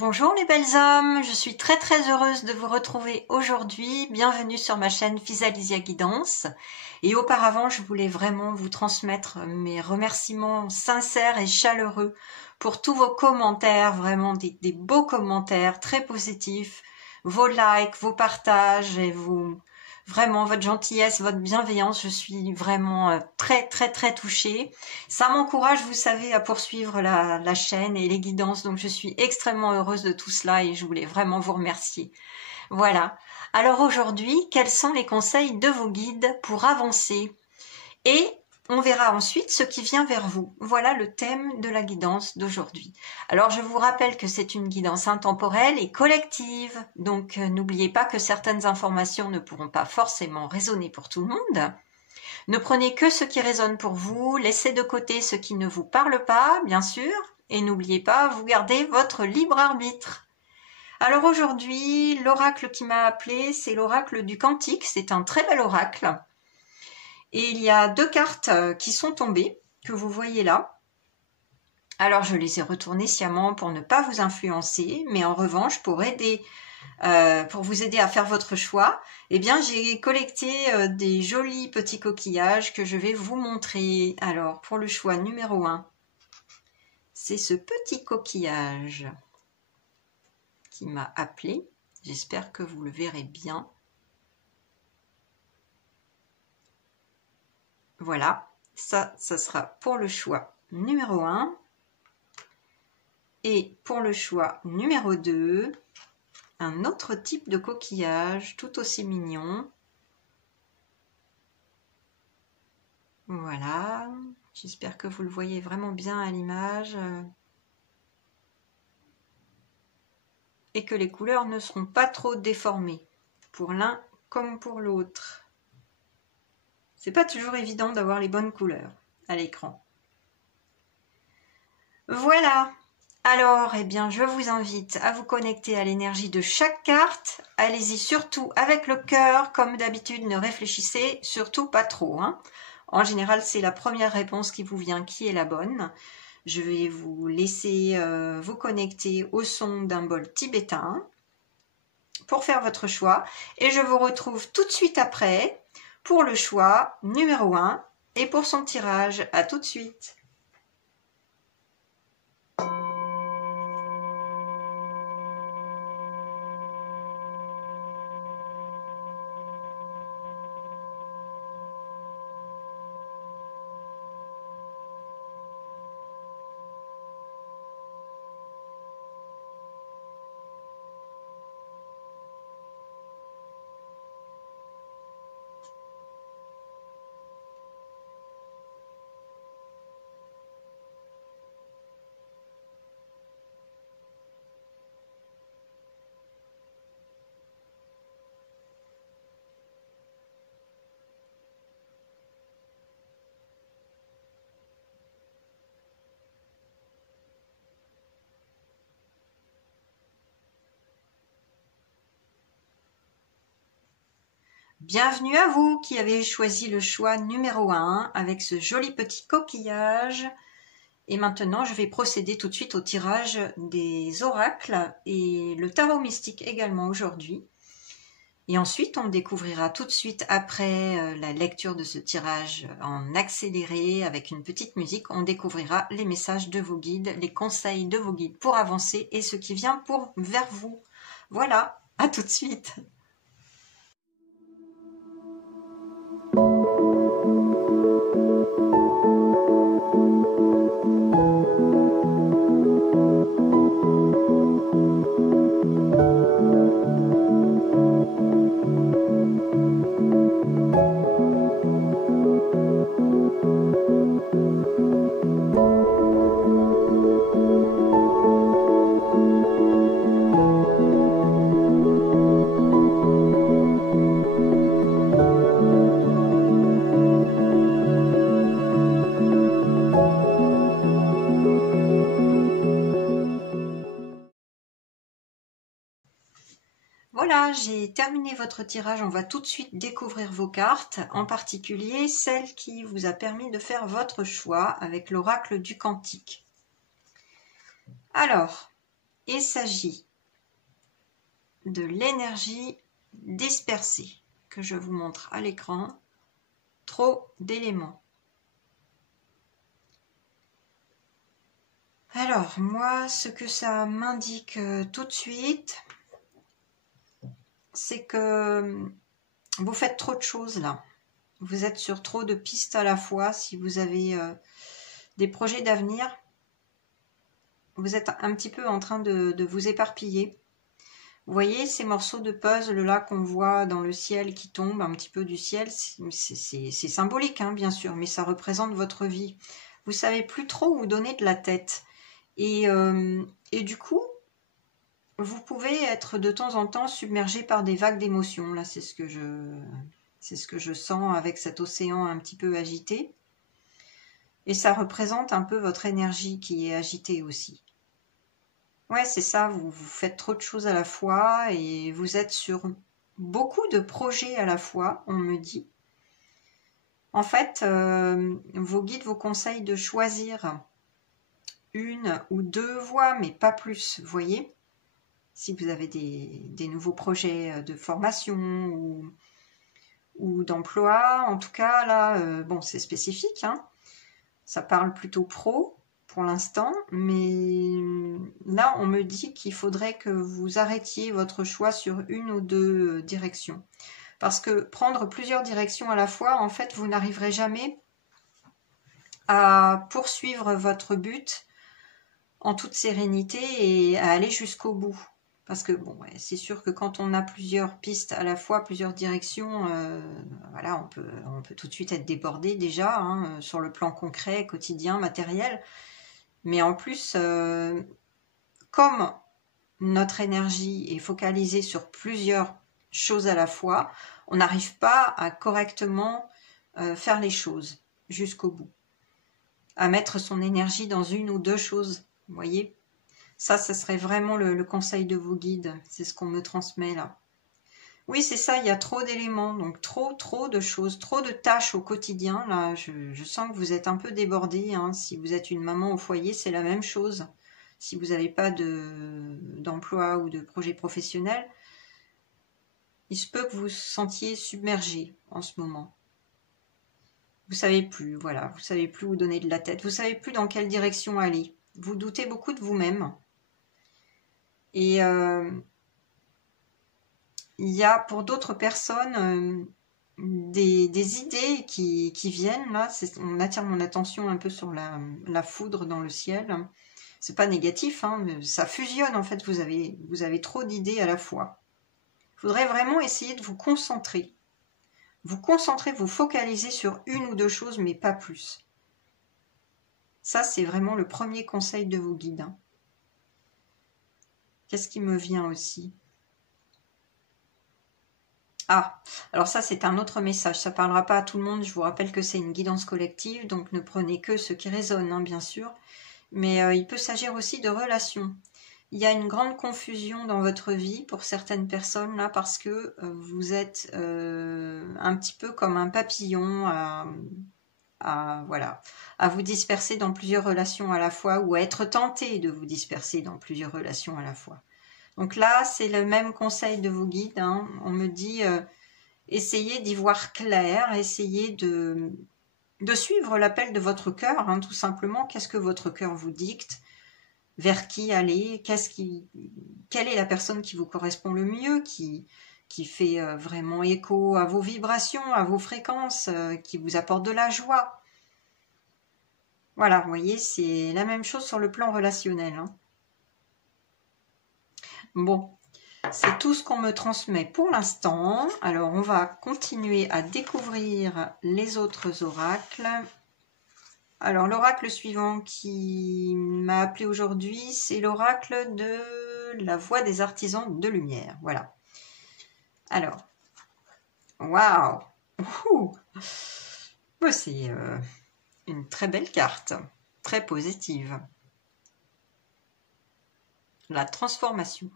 Bonjour les belles âmes, je suis très heureuse de vous retrouver aujourd'hui. Bienvenue sur ma chaîne Physalysia Guidance. Et auparavant, je voulais vraiment vous transmettre mes remerciements sincères et chaleureux pour tous vos commentaires, vraiment des beaux commentaires très positifs, vos likes, vos partages et vraiment votre gentillesse, votre bienveillance. Je suis vraiment très touchée. Ça m'encourage, vous savez, à poursuivre la chaîne et les guidances. Donc, je suis extrêmement heureuse de tout cela et je voulais vraiment vous remercier. Voilà. Alors aujourd'hui, quels sont les conseils de vos guides pour avancer? Et on verra ensuite ce qui vient vers vous. Voilà le thème de la guidance d'aujourd'hui. Alors, je vous rappelle que c'est une guidance intemporelle et collective. Donc, n'oubliez pas que certaines informations ne pourront pas forcément résonner pour tout le monde. Ne prenez que ce qui résonne pour vous, laissez de côté ce qui ne vous parle pas, bien sûr, et n'oubliez pas, vous gardez votre libre arbitre. Alors aujourd'hui, l'oracle qui m'a appelé, c'est l'oracle du Cantique, c'est un très bel oracle. Et il y a deux cartes qui sont tombées, que vous voyez là. Alors je les ai retournées sciemment pour ne pas vous influencer, mais en revanche pour vous aider à faire votre choix, eh bien j'ai collecté des jolis petits coquillages que je vais vous montrer. Alors pour le choix numéro 1, c'est ce petit coquillage qui m'a appelé. J'espère que vous le verrez bien. Voilà, ça sera pour le choix numéro 1. Et pour le choix numéro 2, un autre type de coquillage tout aussi mignon. Voilà, j'espère que vous le voyez vraiment bien à l'image et que les couleurs ne seront pas trop déformées pour l'un comme pour l'autre. C'est pas toujours évident d'avoir les bonnes couleurs à l'écran. Voilà. Alors, eh bien, je vous invite à vous connecter à l'énergie de chaque carte. Allez-y surtout avec le cœur. Comme d'habitude, ne réfléchissez surtout pas trop. En général, c'est la première réponse qui vous vient qui est la bonne. Je vais vous laisser vous connecter au son d'un bol tibétain pour faire votre choix. Et je vous retrouve tout de suite après pour le choix numéro 1 et pour son tirage. À tout de suite. Bienvenue à vous qui avez choisi le choix numéro 1 avec ce joli petit coquillage. Et maintenant, je vais procéder tout de suite au tirage des oracles et le tarot mystique également aujourd'hui. Et ensuite, on découvrira tout de suite après la lecture de ce tirage en accéléré avec une petite musique, on découvrira les messages de vos guides, les conseils de vos guides pour avancer et ce qui vient vers vous. Voilà, à tout de suite. Voilà, j'ai terminé votre tirage. On va tout de suite découvrir vos cartes, en particulier celle qui vous a permis de faire votre choix avec l'oracle du Cantique. Alors, Il s'agit de l'énergie dispersée que je vous montre à l'écran. Trop d'éléments. Alors, moi, ce que ça m'indique tout de suite, c'est que vous faites trop de choses là. Vous êtes sur trop de pistes à la fois. Si vous avez des projets d'avenir, vous êtes un petit peu en train de vous éparpiller. Vous voyez ces morceaux de puzzle là qu'on voit dans le ciel qui tombent un petit peu du ciel, c'est symbolique hein, bien sûr, mais ça représente votre vie. Vous savez plus trop où donner de la tête. Et du coup, vous pouvez être de temps en temps submergé par des vagues d'émotions. Là, c'est ce que je sens avec cet océan un petit peu agité. Et ça représente un peu votre énergie qui est agitée aussi. Ouais, c'est ça, vous faites trop de choses à la fois et vous êtes sur beaucoup de projets à la fois, on me dit. En fait, vos guides vous conseillent de choisir une ou deux voies, mais pas plus, vous voyez. Si vous avez des nouveaux projets de formation ou d'emploi, en tout cas, là, bon, c'est spécifique, hein. Ça parle plutôt pro pour l'instant, mais là, on me dit qu'il faudrait que vous arrêtiez votre choix sur une ou deux directions. Parce que prendre plusieurs directions à la fois, en fait, vous n'arriverez jamais à poursuivre votre but en toute sérénité et à aller jusqu'au bout. Parce que bon, ouais, c'est sûr que quand on a plusieurs pistes à la fois, plusieurs directions, voilà, on peut tout de suite être débordé déjà, hein, sur le plan concret, quotidien, matériel. Mais en plus, comme notre énergie est focalisée sur plusieurs choses à la fois, on n'arrive pas à correctement faire les choses jusqu'au bout. À mettre son énergie dans une ou deux choses, vous voyez. Ça serait vraiment le conseil de vos guides. C'est ce qu'on me transmet là. Oui, c'est ça, il y a trop d'éléments, donc trop de choses, trop de tâches au quotidien. Là, je sens que vous êtes un peu débordé. Hein. Si vous êtes une maman au foyer, c'est la même chose. Si vous n'avez pas d'emploi ou de projet professionnel, il se peut que vous vous sentiez submergé en ce moment. Vous savez plus, voilà, vous savez plus où donner de la tête. Vous savez plus dans quelle direction aller. Vous doutez beaucoup de vous-même. Et il y a pour d'autres personnes des idées qui viennent. Là, on attire mon attention un peu sur la foudre dans le ciel. C'est pas négatif, hein, mais ça fusionne en fait. Vous avez trop d'idées à la fois. Il faudrait vraiment essayer de vous concentrer. Vous focaliser sur une ou deux choses, mais pas plus. Ça, c'est vraiment le premier conseil de vos guides. Hein. Qu'est-ce qui me vient aussi ? Ah, alors ça c'est un autre message, ça ne parlera pas à tout le monde, je vous rappelle que c'est une guidance collective, donc ne prenez que ce qui résonne, hein, bien sûr, mais il peut s'agir aussi de relations. Il y a une grande confusion dans votre vie pour certaines personnes là parce que vous êtes un petit peu comme un papillon voilà, à vous disperser dans plusieurs relations à la fois ou à être tenté de vous disperser dans plusieurs relations à la fois. Donc là, c'est le même conseil de vos guides. Hein. On me dit, essayez d'y voir clair, essayez de suivre l'appel de votre cœur, hein, tout simplement. Qu'est-ce que votre cœur vous dicte ? Vers qui aller ? Quelle est la personne qui vous correspond le mieux, qui fait vraiment écho à vos vibrations, à vos fréquences, qui vous apporte de la joie ? Voilà, vous voyez, c'est la même chose sur le plan relationnel. Hein. Bon, c'est tout ce qu'on me transmet pour l'instant. Alors, on va continuer à découvrir les autres oracles. Alors, l'oracle suivant qui m'a appelé aujourd'hui, c'est l'oracle de la voix des artisans de lumière. Voilà. Alors, waouh! C'est une très belle carte, très positive. La transformation.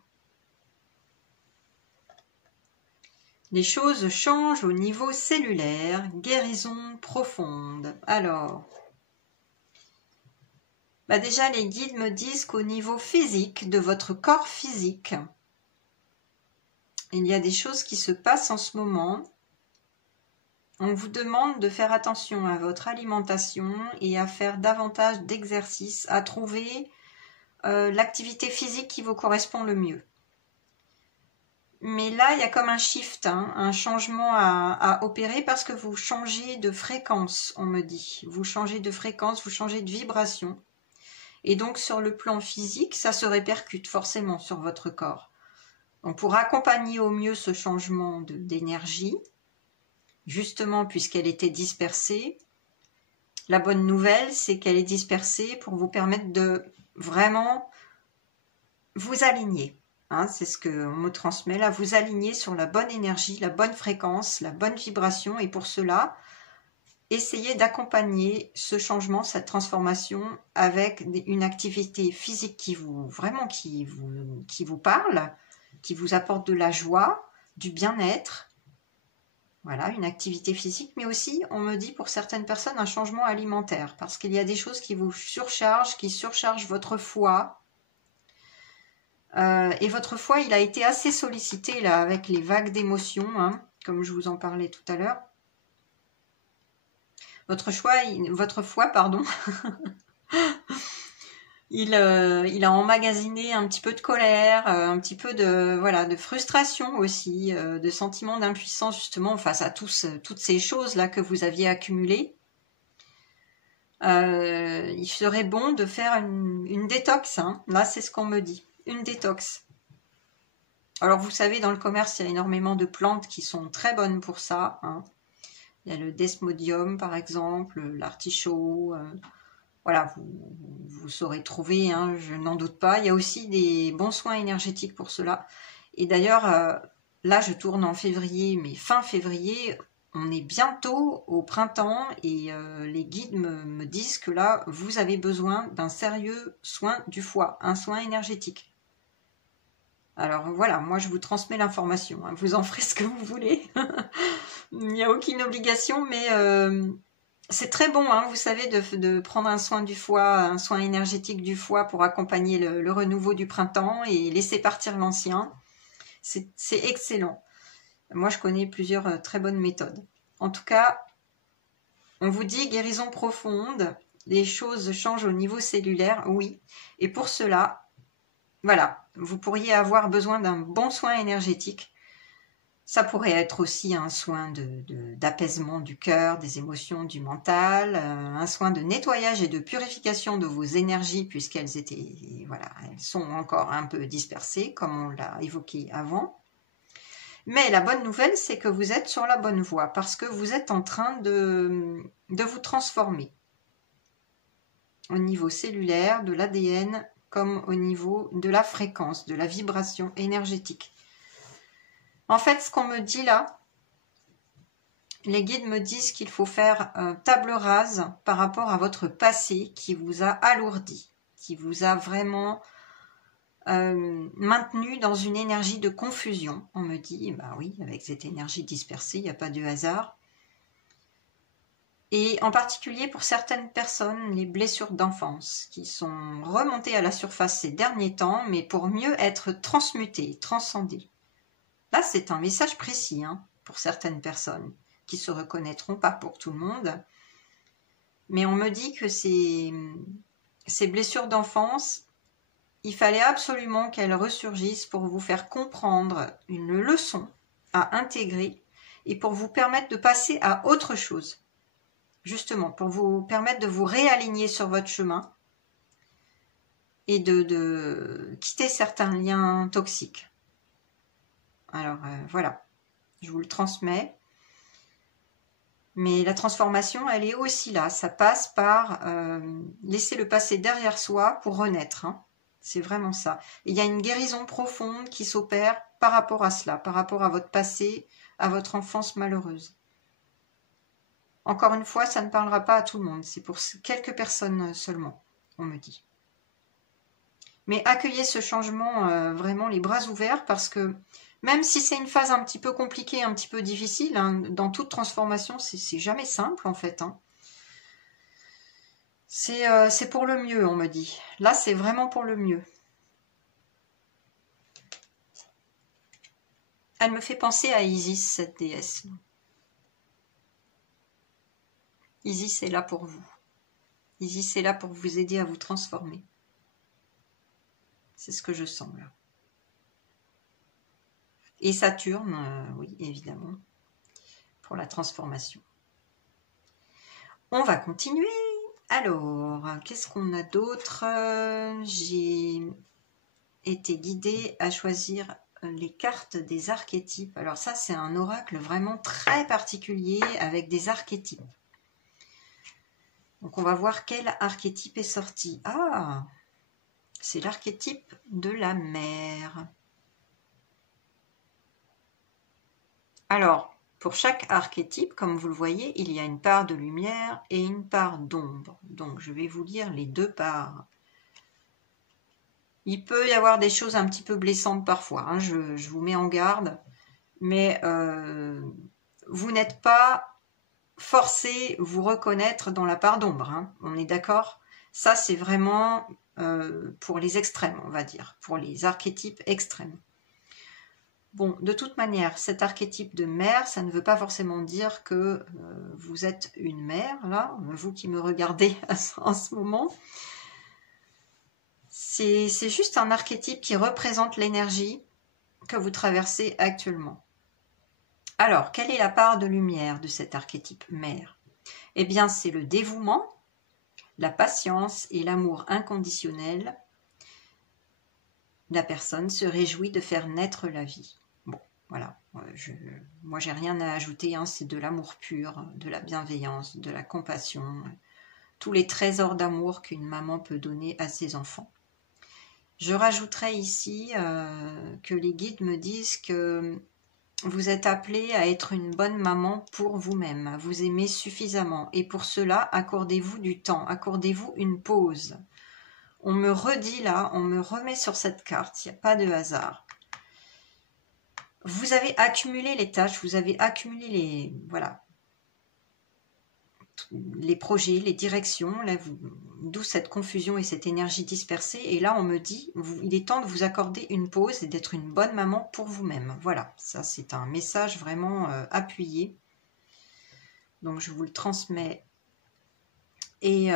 Les choses changent au niveau cellulaire, guérison profonde. Alors, Bah déjà, les guides me disent qu'au niveau physique, de votre corps physique, il y a des choses qui se passent en ce moment. On vous demande de faire attention à votre alimentation et à faire davantage d'exercices, à trouver l'activité physique qui vous correspond le mieux. Mais là, il y a comme un shift, hein, un changement à opérer parce que vous changez de fréquence, on me dit. Vous changez de fréquence, vous changez de vibration. Et donc, sur le plan physique, ça se répercute forcément sur votre corps. Donc, pour accompagner au mieux ce changement d'énergie, justement puisqu'elle était dispersée, la bonne nouvelle, c'est qu'elle est dispersée pour vous permettre de vraiment vous aligner. Hein, c'est ce qu'on me transmet là, vous aligner sur la bonne énergie, la bonne fréquence, la bonne vibration. Et pour cela, essayez d'accompagner ce changement, cette transformation avec une activité physique qui vous parle, qui vous apporte de la joie, du bien-être. Voilà, une activité physique, mais aussi, on me dit pour certaines personnes, un changement alimentaire, parce qu'il y a des choses qui vous surchargent, qui surchargent votre foie. Et votre foie, il a été assez sollicité là, avec les vagues d'émotions, hein, comme je vous en parlais tout à l'heure. Votre foie, pardon, il a emmagasiné un petit peu de colère, un petit peu de frustration aussi, de sentiment d'impuissance justement face à toutes ces choses-là que vous aviez accumulées. Il serait bon de faire une détox, hein. Là c'est ce qu'on me dit, une détox. Alors vous savez, dans le commerce, il y a énormément de plantes qui sont très bonnes pour ça, hein. Il y a le desmodium par exemple, l'artichaut, voilà, vous saurez trouver, hein, je n'en doute pas. Il y a aussi des bons soins énergétiques pour cela. Et d'ailleurs, là je tourne en février, mais fin février, on est bientôt au printemps et les guides me disent que là, vous avez besoin d'un sérieux soin du foie, un soin énergétique. Alors voilà, moi je vous transmets l'information, hein, vous en ferez ce que vous voulez. Il n'y a aucune obligation, mais c'est très bon, hein, vous savez, de prendre un soin du foie, un soin énergétique du foie pour accompagner le renouveau du printemps et laisser partir l'ancien. C'est excellent. Moi, je connais plusieurs très bonnes méthodes. En tout cas, on vous dit guérison profonde, les choses changent au niveau cellulaire, oui. Et pour cela, voilà, vous pourriez avoir besoin d'un bon soin énergétique. Ça pourrait être aussi un soin d'apaisement du cœur, des émotions, du mental, un soin de nettoyage et de purification de vos énergies puisqu'elles étaient, voilà, elles sont encore un peu dispersées comme on l'a évoqué avant. Mais la bonne nouvelle, c'est que vous êtes sur la bonne voie parce que vous êtes en train de vous transformer au niveau cellulaire, de l'ADN, comme au niveau de la fréquence, de la vibration énergétique. En fait, ce qu'on me dit là, les guides me disent qu'il faut faire table rase par rapport à votre passé qui vous a alourdi, qui vous a vraiment maintenu dans une énergie de confusion. On me dit, bah oui, avec cette énergie dispersée, il n'y a pas de hasard. Et en particulier pour certaines personnes, les blessures d'enfance qui sont remontées à la surface ces derniers temps, mais pour mieux être transmutées, transcendées. Là, c'est un message précis, hein, pour certaines personnes qui se reconnaîtront, pas pour tout le monde. Mais on me dit que ces blessures d'enfance, il fallait absolument qu'elles ressurgissent pour vous faire comprendre une leçon à intégrer et pour vous permettre de passer à autre chose. Justement, pour vous permettre de vous réaligner sur votre chemin et de quitter certains liens toxiques. Alors voilà, je vous le transmets. Mais la transformation, elle est aussi là. Ça passe par laisser le passé derrière soi pour renaître. Hein. C'est vraiment ça. Et il y a une guérison profonde qui s'opère par rapport à cela, par rapport à votre passé, à votre enfance malheureuse. Encore une fois, ça ne parlera pas à tout le monde. C'est pour quelques personnes seulement, on me dit. Mais accueillez ce changement vraiment les bras ouverts parce que même si c'est une phase un petit peu compliquée, un petit peu difficile, hein, dans toute transformation, c'est jamais simple en fait. Hein. C'est pour le mieux, on me dit. Là, c'est vraiment pour le mieux. Elle me fait penser à Isis, cette déesse. Isis est là pour vous. Isis est là pour vous aider à vous transformer. C'est ce que je sens là. Et Saturne, oui, évidemment, pour la transformation. On va continuer. Alors, qu'est-ce qu'on a d'autre? J'ai été guidée à choisir les cartes des archétypes. Alors ça, c'est un oracle vraiment très particulier avec des archétypes. Donc on va voir quel archétype est sorti. Ah, c'est l'archétype de la mer. Alors, pour chaque archétype, comme vous le voyez, il y a une part de lumière et une part d'ombre. Donc je vais vous lire les deux parts. Il peut y avoir des choses un petit peu blessantes parfois, hein, je vous mets en garde, mais vous n'êtes pas forcé vous reconnaître dans la part d'ombre, hein, on est d'accord? Ça, c'est vraiment pour les extrêmes, on va dire, pour les archétypes extrêmes. Bon, de toute manière, cet archétype de mère, ça ne veut pas forcément dire que vous êtes une mère, là, vous qui me regardez en ce moment. C'est juste un archétype qui représente l'énergie que vous traversez actuellement. Alors, quelle est la part de lumière de cet archétype mère? Eh bien, c'est le dévouement, la patience et l'amour inconditionnel. La personne se réjouit de faire naître la vie. Bon, voilà, moi j'ai rien à ajouter, hein, c'est de l'amour pur, de la bienveillance, de la compassion, tous les trésors d'amour qu'une maman peut donner à ses enfants. Je rajouterai ici que les guides me disent que vous êtes appelé à être une bonne maman pour vous-même, à vous aimer suffisamment. Et pour cela, accordez-vous du temps, accordez-vous une pause. On me redit là, on me remet sur cette carte, il n'y a pas de hasard. Vous avez accumulé les tâches, vous avez accumulé les... Voilà. Les projets, les directions, d'où cette confusion et cette énergie dispersée. Et là, on me dit, il est temps de vous accorder une pause et d'être une bonne maman pour vous-même. Voilà, ça c'est un message vraiment appuyé. Donc, je vous le transmets. Et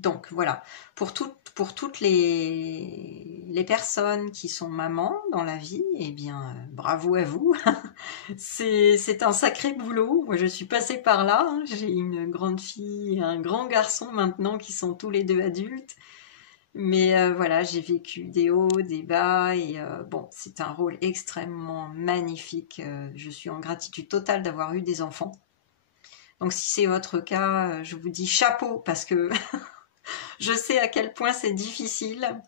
donc, voilà, pour toutes les personnes qui sont mamans dans la vie, eh bien, bravo à vous. C'est un sacré boulot. Moi, je suis passée par là, hein. J'ai une grande fille et un grand garçon maintenant qui sont tous les deux adultes. Mais voilà, j'ai vécu des hauts, des bas et bon, c'est un rôle extrêmement magnifique. Je suis en gratitude totale d'avoir eu des enfants. Donc si c'est votre cas, je vous dis chapeau parce que je sais à quel point c'est difficile,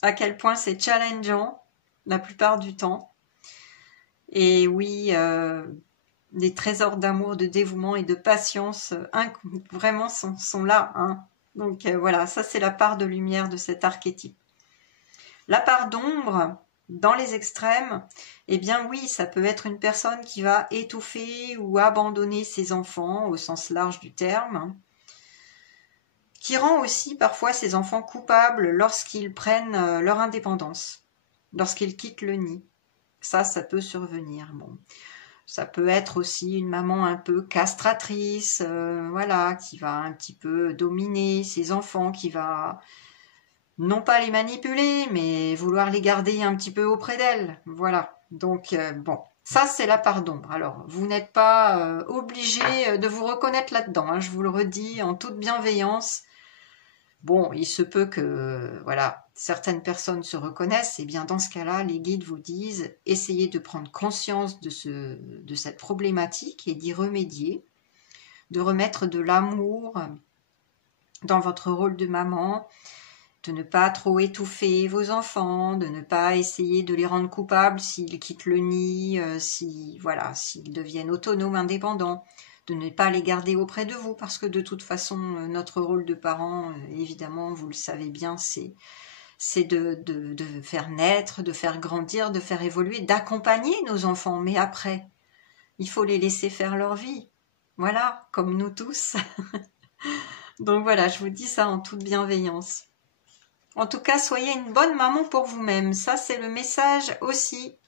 à quel point c'est challengeant la plupart du temps. Et oui, les trésors d'amour, de dévouement et de patience vraiment sont là. Hein. Donc voilà, ça c'est la part de lumière de cet archétype. La part d'ombre, dans les extrêmes, eh bien oui, ça peut être une personne qui va étouffer ou abandonner ses enfants au sens large du terme, qui rend aussi parfois ses enfants coupables lorsqu'ils prennent leur indépendance, lorsqu'ils quittent le nid. Ça peut survenir. Bon. Ça peut être aussi une maman un peu castratrice, voilà, qui va un petit peu dominer ses enfants, qui va non pas les manipuler, mais vouloir les garder un petit peu auprès d'elle. Voilà. Donc, bon, ça c'est la part d'ombre. Alors, vous n'êtes pas obligé de vous reconnaître là-dedans, hein, je vous le redis en toute bienveillance. Bon, il se peut que, voilà, certaines personnes se reconnaissent, et bien dans ce cas-là, les guides vous disent, essayez de prendre conscience de cette problématique et d'y remédier, de remettre de l'amour dans votre rôle de maman, de ne pas trop étouffer vos enfants, de ne pas essayer de les rendre coupables s'ils quittent le nid, s'ils deviennent autonomes, indépendants, de ne pas les garder auprès de vous, parce que de toute façon, notre rôle de parent, évidemment, vous le savez bien, c'est de faire naître, de faire grandir, de faire évoluer, d'accompagner nos enfants, mais après, il faut les laisser faire leur vie. Voilà, comme nous tous. Donc voilà, je vous dis ça en toute bienveillance. En tout cas, soyez une bonne maman pour vous-même. Ça, c'est le message aussi,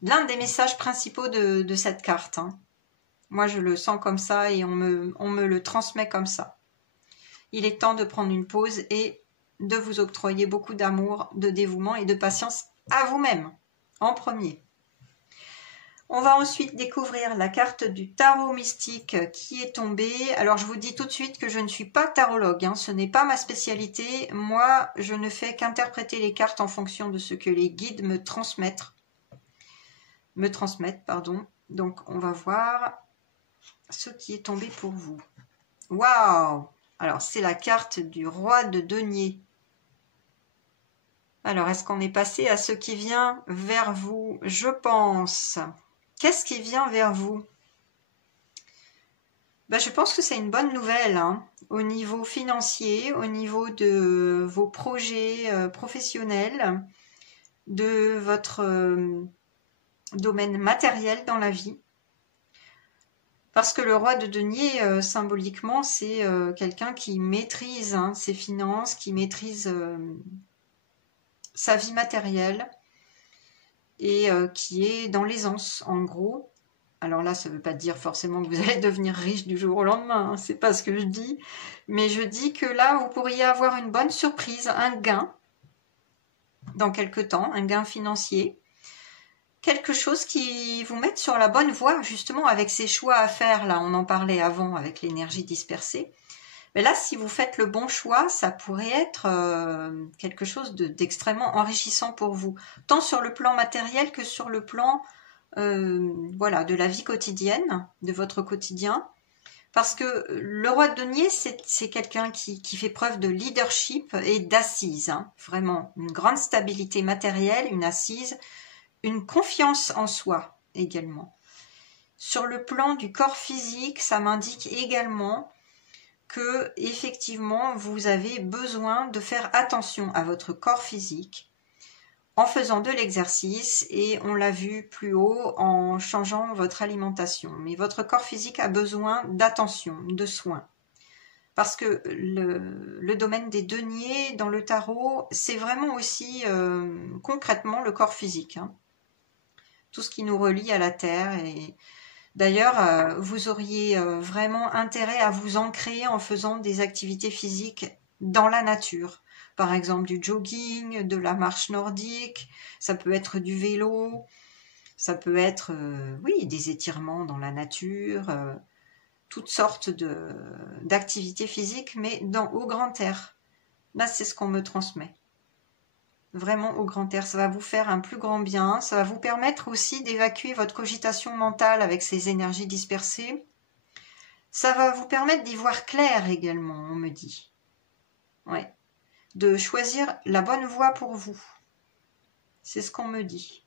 l'un des messages principaux de cette carte. Hein. Moi, je le sens comme ça et on me le transmet comme ça. Il est temps de prendre une pause et de vous octroyer beaucoup d'amour, de dévouement et de patience à vous-même, en premier. On va ensuite découvrir la carte du tarot mystique qui est tombée. Alors, je vous dis tout de suite que je ne suis pas tarologue, hein, ce n'est pas ma spécialité. Moi, je ne fais qu'interpréter les cartes en fonction de ce que les guides me transmettent. Pardon. Donc, on va voir ce qui est tombé pour vous. Waouh! Alors, c'est la carte du roi de denier. Alors, est-ce qu'on est passé à ce qui vient vers vous? Je pense. Qu'est-ce qui vient vers vous? Ben, je pense que c'est une bonne nouvelle hein, au niveau financier, au niveau de vos projets professionnels, de votre domaine matériel dans la vie. Parce que le roi de denier, symboliquement, c'est quelqu'un qui maîtrise hein, ses finances, qui maîtrise sa vie matérielle et qui est dans l'aisance, en gros. Alors là, ça ne veut pas dire forcément que vous allez devenir riche du jour au lendemain, hein, c'est pas ce que je dis. Mais je dis que là, vous pourriez avoir une bonne surprise, un gain dans quelque temps, un gain financier. Quelque chose qui vous mette sur la bonne voie, justement, avec ces choix à faire. Là, on en parlait avant avec l'énergie dispersée. Mais là, si vous faites le bon choix, ça pourrait être quelque chose d'extrêmement enrichissant pour vous, tant sur le plan matériel que sur le plan voilà, de la vie quotidienne, de votre quotidien. Parce que le roi de denier, c'est quelqu'un qui fait preuve de leadership et d'assise. Hein, vraiment, une grande stabilité matérielle, une assise, une confiance en soi également. Sur le plan du corps physique, ça m'indique également que effectivement vous avez besoin de faire attention à votre corps physique en faisant de l'exercice et on l'a vu plus haut en changeant votre alimentation. Mais votre corps physique a besoin d'attention, de soins. Parce que le domaine des deniers dans le tarot, c'est vraiment aussi concrètement le corps physique. Hein. Tout ce qui nous relie à la terre. Et d'ailleurs, vous auriez vraiment intérêt à vous ancrer en faisant des activités physiques dans la nature. Par exemple du jogging, de la marche nordique, ça peut être du vélo, ça peut être oui, des étirements dans la nature, toutes sortes d'activités physiques, mais au grand air. Là, c'est ce qu'on me transmet. Vraiment au grand air, ça va vous faire un plus grand bien, ça va vous permettre aussi d'évacuer votre cogitation mentale avec ces énergies dispersées. Ça va vous permettre d'y voir clair également, on me dit. Ouais. De choisir la bonne voie pour vous. C'est ce qu'on me dit.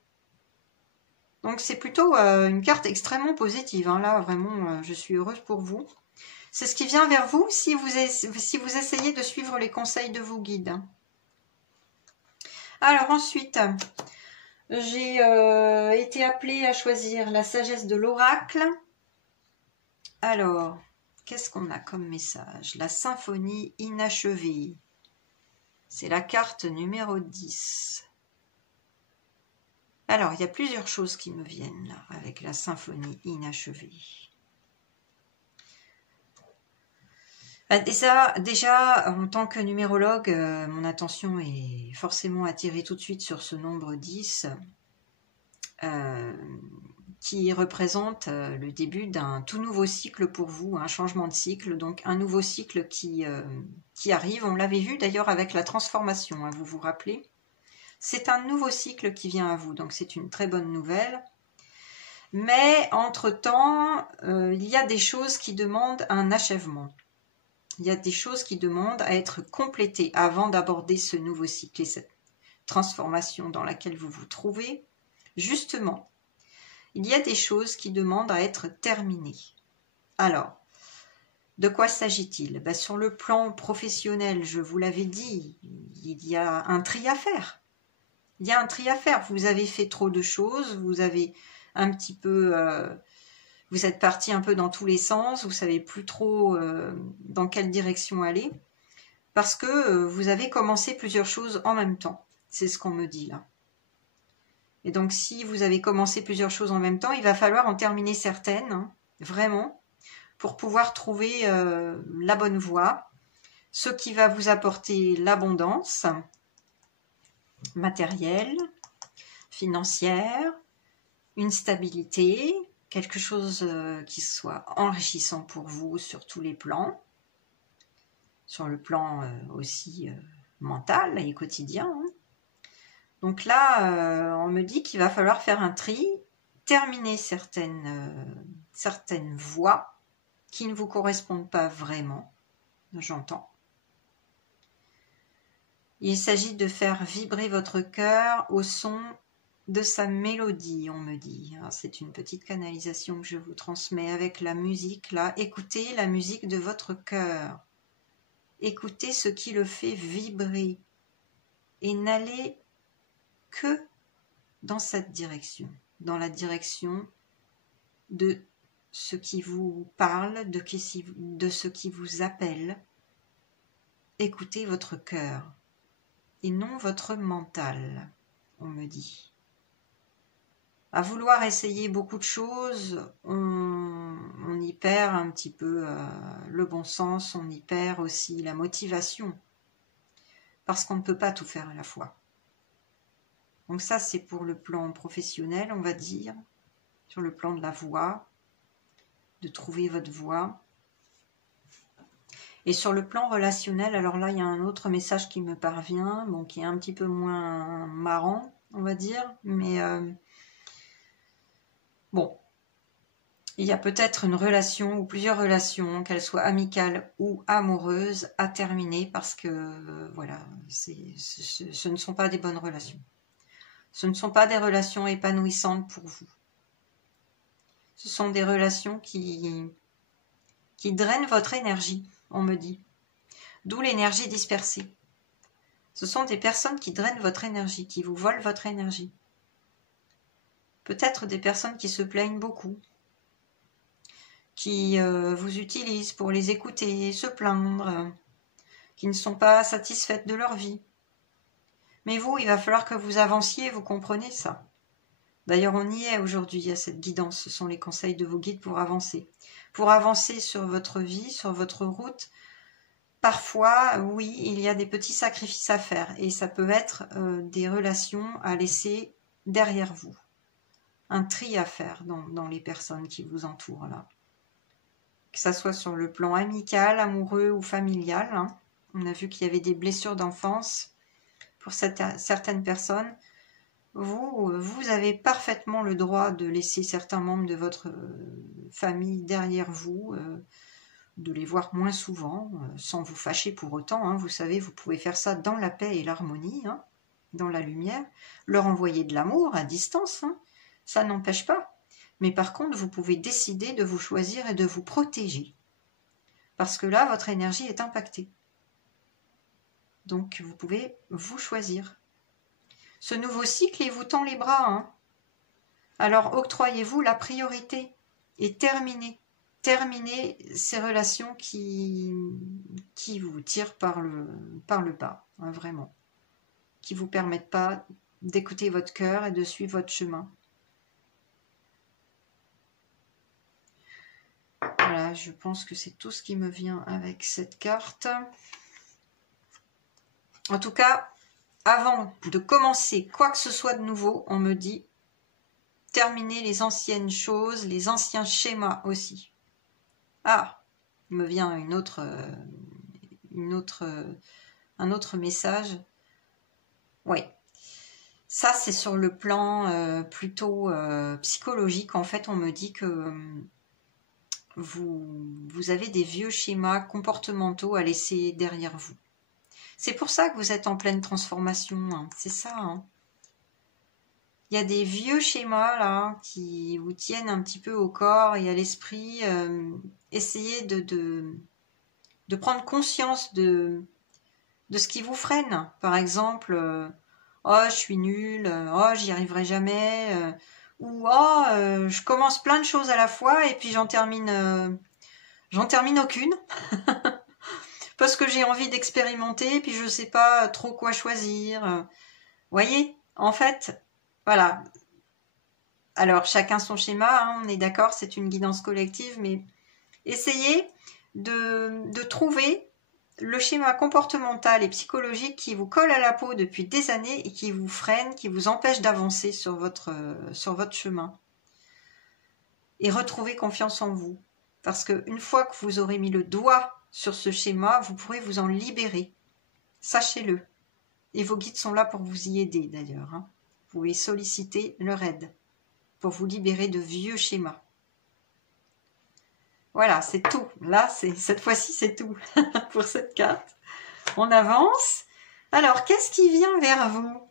Donc c'est plutôt une carte extrêmement positive. Hein. Là, vraiment, je suis heureuse pour vous. C'est ce qui vient vers vous si vous essayez de suivre les conseils de vos guides. Alors ensuite, j'ai été appelée à choisir la sagesse de l'oracle. Alors, qu'est-ce qu'on a comme message? La symphonie inachevée. C'est la carte numéro 10. Alors, il y a plusieurs choses qui me viennent là, avec la symphonie inachevée. Déjà, en tant que numérologue, mon attention est forcément attirée tout de suite sur ce nombre 10, qui représente le début d'un tout nouveau cycle pour vous, un changement de cycle, donc un nouveau cycle qui arrive. On l'avait vu d'ailleurs avec la transformation, hein, vous vous rappelez? C'est un nouveau cycle qui vient à vous, donc c'est une très bonne nouvelle. Mais entre-temps, il y a des choses qui demandent un achèvement. Il y a des choses qui demandent à être complétées avant d'aborder ce nouveau cycle et cette transformation dans laquelle vous vous trouvez. Justement, il y a des choses qui demandent à être terminées. Alors, de quoi s'agit-il? Ben, sur le plan professionnel, je vous l'avais dit, il y a un tri à faire. Il y a un tri à faire. Vous avez fait trop de choses, vous avez un petit peu Vous êtes parti un peu dans tous les sens, vous savez plus trop dans quelle direction aller, parce que vous avez commencé plusieurs choses en même temps. C'est ce qu'on me dit là. Et donc si vous avez commencé plusieurs choses en même temps, il va falloir en terminer certaines, hein, vraiment, pour pouvoir trouver la bonne voie, ce qui va vous apporter l'abondance matérielle, financière, une stabilité, quelque chose qui soit enrichissant pour vous sur tous les plans, sur le plan aussi mental et quotidien. Hein. Donc là, on me dit qu'il va falloir faire un tri, terminer certaines voies qui ne vous correspondent pas vraiment, j'entends. Il s'agit de faire vibrer votre cœur au son de sa mélodie, on me dit. C'est une petite canalisation que je vous transmets avec la musique là. Écoutez la musique de votre cœur. Écoutez ce qui le fait vibrer. Et n'allez que dans cette direction, dans la direction de ce qui vous parle, de ce qui vous appelle. Écoutez votre cœur et non votre mental, on me dit. À vouloir essayer beaucoup de choses, on y perd un petit peu le bon sens, on y perd aussi la motivation, parce qu'on ne peut pas tout faire à la fois. Donc ça, c'est pour le plan professionnel, on va dire, sur le plan de la voix, de trouver votre voix. Et sur le plan relationnel, alors là, il y a un autre message qui me parvient, bon, qui est un petit peu moins marrant, on va dire, mais bon, il y a peut-être une relation ou plusieurs relations, qu'elles soient amicales ou amoureuses, à terminer parce que, voilà, ce ne sont pas des bonnes relations. Ce ne sont pas des relations épanouissantes pour vous. Ce sont des relations qui drainent votre énergie, on me dit. D'où l'énergie dispersée. Ce sont des personnes qui drainent votre énergie, qui vous volent votre énergie. Peut-être des personnes qui se plaignent beaucoup, qui vous utilisent pour les écouter, se plaindre, qui ne sont pas satisfaites de leur vie. Mais vous, il va falloir que vous avanciez, vous comprenez ça. D'ailleurs, on y est aujourd'hui, à cette guidance. Ce sont les conseils de vos guides pour avancer. Pour avancer sur votre vie, sur votre route, parfois, oui, il y a des petits sacrifices à faire. Et ça peut être des relations à laisser derrière vous. Un tri à faire dans les personnes qui vous entourent là. Que ça soit sur le plan amical, amoureux ou familial. Hein. On a vu qu'il y avait des blessures d'enfance pour certaines personnes. Vous avez parfaitement le droit de laisser certains membres de votre famille derrière vous, de les voir moins souvent, sans vous fâcher pour autant. Hein. Vous savez, vous pouvez faire ça dans la paix et l'harmonie, hein, dans la lumière, leur envoyer de l'amour à distance, hein. Ça n'empêche pas. Mais par contre, vous pouvez décider de vous choisir et de vous protéger. Parce que là, votre énergie est impactée. Donc, vous pouvez vous choisir. Ce nouveau cycle, il vous tend les bras. Hein. Alors, octroyez-vous la priorité et terminez. Terminez ces relations qui vous tirent par le bas, hein, vraiment. Qui ne vous permettent pas d'écouter votre cœur et de suivre votre chemin. Voilà, je pense que c'est tout ce qui me vient avec cette carte. En tout cas, avant de commencer quoi que ce soit de nouveau, on me dit terminer les anciennes choses, les anciens schémas aussi. Ah, il me vient un autre message. Oui, ça c'est sur le plan plutôt psychologique. En fait, on me dit que vous avez des vieux schémas comportementaux à laisser derrière vous. C'est pour ça que vous êtes en pleine transformation, hein. C'est ça. Hein. Il y a des vieux schémas là qui vous tiennent un petit peu au corps et à l'esprit. Essayez de prendre conscience de ce qui vous freine. Par exemple, oh je suis nulle, oh j'y arriverai jamais, ou oh, je commence plein de choses à la fois et puis j'en termine aucune parce que j'ai envie d'expérimenter et puis je sais pas trop quoi choisir. Voyez, en fait, voilà. Alors chacun son schéma, hein, on est d'accord, c'est une guidance collective, mais essayez de trouver le schéma comportemental et psychologique qui vous colle à la peau depuis des années et qui vous freine, qui vous empêche d'avancer sur votre chemin. Et retrouvez confiance en vous. Parce qu'une fois que vous aurez mis le doigt sur ce schéma, vous pourrez vous en libérer. Sachez-le. Et vos guides sont là pour vous y aider d'ailleurs. Hein. Vous pouvez solliciter leur aide pour vous libérer de vieux schémas. Voilà, c'est tout. Là, cette fois-ci, c'est tout pour cette carte. On avance. Alors, qu'est-ce qui vient vers vous?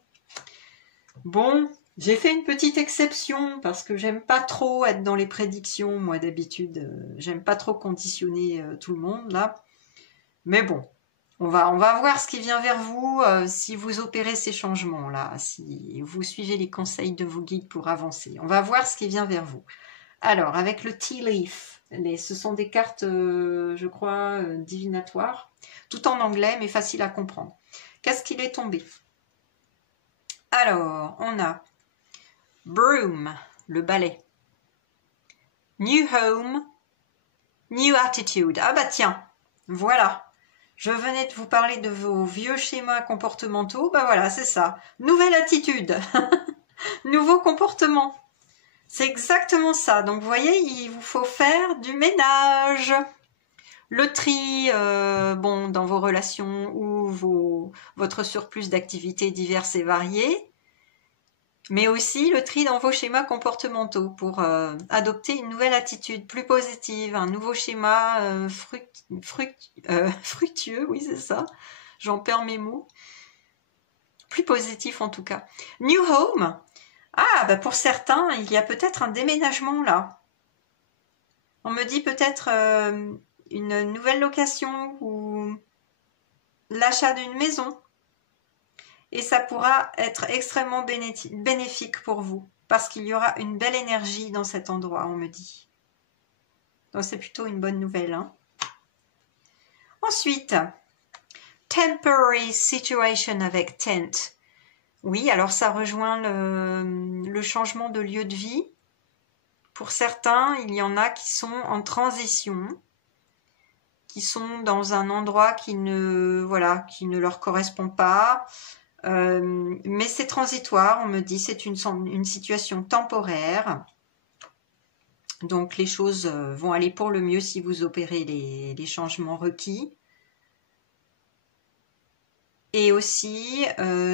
Bon, j'ai fait une petite exception parce que j'aime pas trop être dans les prédictions. Moi, d'habitude, j'aime pas trop conditionner tout le monde, là. Mais bon, on va voir ce qui vient vers vous si vous opérez ces changements-là, si vous suivez les conseils de vos guides pour avancer. On va voir ce qui vient vers vous. Alors, avec le Tea Leaf, ce sont des cartes, je crois, divinatoires, tout en anglais, mais facile à comprendre. Qu'est-ce qu'il est tombé? Alors, on a Broom, le balai. New Home, New Attitude. Ah bah tiens, voilà. Je venais de vous parler de vos vieux schémas comportementaux. Bah voilà, c'est ça. Nouvelle attitude. Nouveau comportement. C'est exactement ça. Donc, vous voyez, il vous faut faire du ménage. Le tri, bon, dans vos relations ou votre surplus d'activités diverses et variées. Mais aussi le tri dans vos schémas comportementaux pour adopter une nouvelle attitude plus positive, un nouveau schéma fructueux, oui, c'est ça. J'en perds mes mots. Plus positif en tout cas. New Home. Ah, bah pour certains, il y a peut-être un déménagement là. On me dit peut-être une nouvelle location ou l'achat d'une maison. Et ça pourra être extrêmement bénéfique pour vous, parce qu'il y aura une belle énergie dans cet endroit, on me dit. Donc c'est plutôt une bonne nouvelle. Hein. Ensuite, temporary situation avec tent. Oui, alors ça rejoint le changement de lieu de vie. Pour certains, il y en a qui sont en transition, qui sont dans un endroit qui ne leur correspond pas. Mais c'est transitoire, on me dit, c'est une situation temporaire. Donc les choses vont aller pour le mieux si vous opérez les changements requis. Et aussi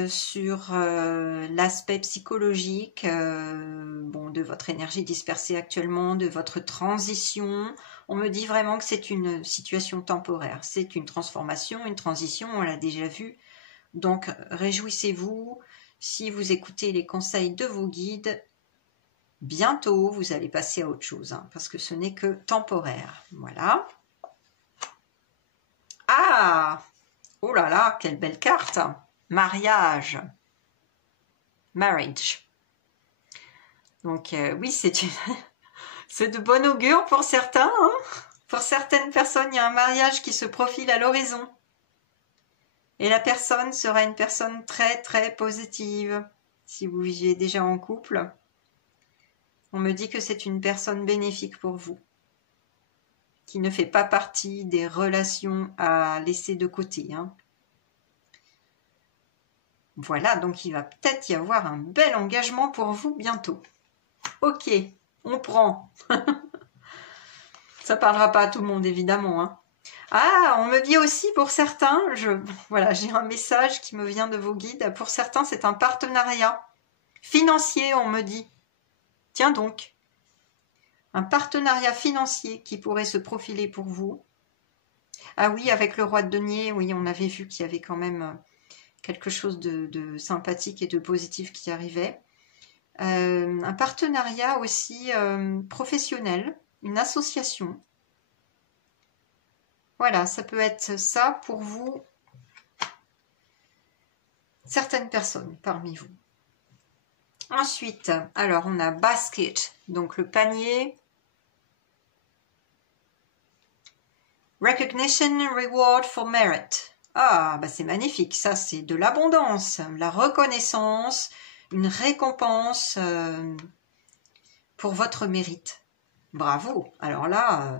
sur l'aspect psychologique de votre énergie dispersée actuellement, de votre transition. On me dit vraiment que c'est une situation temporaire. C'est une transformation, une transition, on l'a déjà vu. Donc, réjouissez-vous. Si vous écoutez les conseils de vos guides, bientôt, vous allez passer à autre chose, hein, parce que ce n'est que temporaire. Voilà. Ah! Oh là là, quelle belle carte! Mariage. Marriage. Donc, oui, c'est de bon augure pour certains. Hein. Pour certaines personnes, il y a un mariage qui se profile à l'horizon. Et la personne sera une personne très très positive. Si vous vivez déjà en couple, on me dit que c'est une personne bénéfique pour vous, qui ne fait pas partie des relations à laisser de côté. Hein. Voilà, donc il va peut-être y avoir un bel engagement pour vous bientôt. Ok, on prend. Ça parlera pas à tout le monde évidemment. Hein. Ah, on me dit aussi pour certains, j'ai un message qui me vient de vos guides. Pour certains, c'est un partenariat financier, on me dit. Tiens donc, un partenariat financier qui pourrait se profiler pour vous. Ah oui, avec le roi de denier, oui, on avait vu qu'il y avait quand même quelque chose de sympathique et de positif qui arrivait. Un partenariat aussi professionnel, une association. Voilà, ça peut être ça pour vous, certaines personnes parmi vous. Ensuite, alors on a basket, donc le panier. Recognition and reward for merit. Ah, bah c'est magnifique, ça c'est de l'abondance, la reconnaissance, une récompense pour votre mérite. Bravo. Alors là,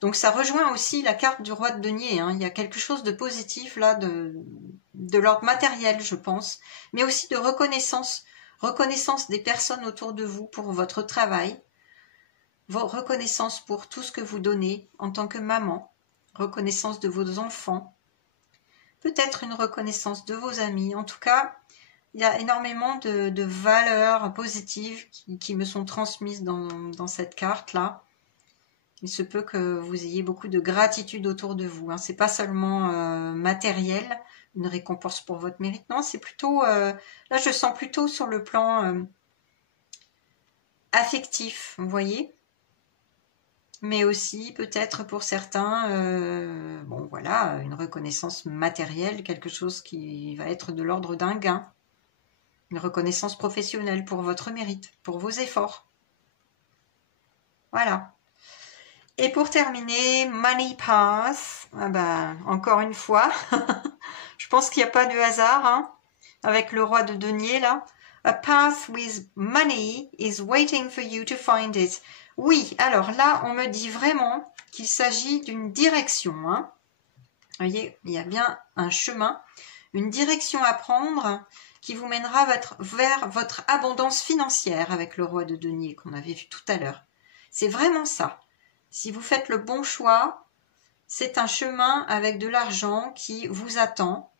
donc ça rejoint aussi la carte du roi de denier, hein. Il y a quelque chose de positif là, de l'ordre matériel, je pense, mais aussi de reconnaissance des personnes autour de vous pour votre travail, reconnaissance pour tout ce que vous donnez en tant que maman, reconnaissance de vos enfants, peut-être une reconnaissance de vos amis. En tout cas, il y a énormément de valeurs positives qui me sont transmises dans cette carte-là. Il se peut que vous ayez beaucoup de gratitude autour de vous, hein. C'est pas seulement matériel, une récompense pour votre mérite. Non, c'est plutôt... là, je sens plutôt sur le plan affectif, vous voyez. Mais aussi, peut-être pour certains, bon voilà, une reconnaissance matérielle, quelque chose qui va être de l'ordre d'un gain. Une reconnaissance professionnelle pour votre mérite, pour vos efforts. Voilà. Et pour terminer, Money Path. Ah ben, encore une fois, je pense qu'il n'y a pas de hasard, hein, avec le roi de denier là. A path with money is waiting for you to find it. Oui, alors là, on me dit vraiment qu'il s'agit d'une direction, hein. Vous voyez, il y a bien un chemin, une direction à prendre qui vous mènera vers votre abondance financière avec le roi de denier qu'on avait vu tout à l'heure. C'est vraiment ça. Si vous faites le bon choix, c'est un chemin avec de l'argent qui vous attend.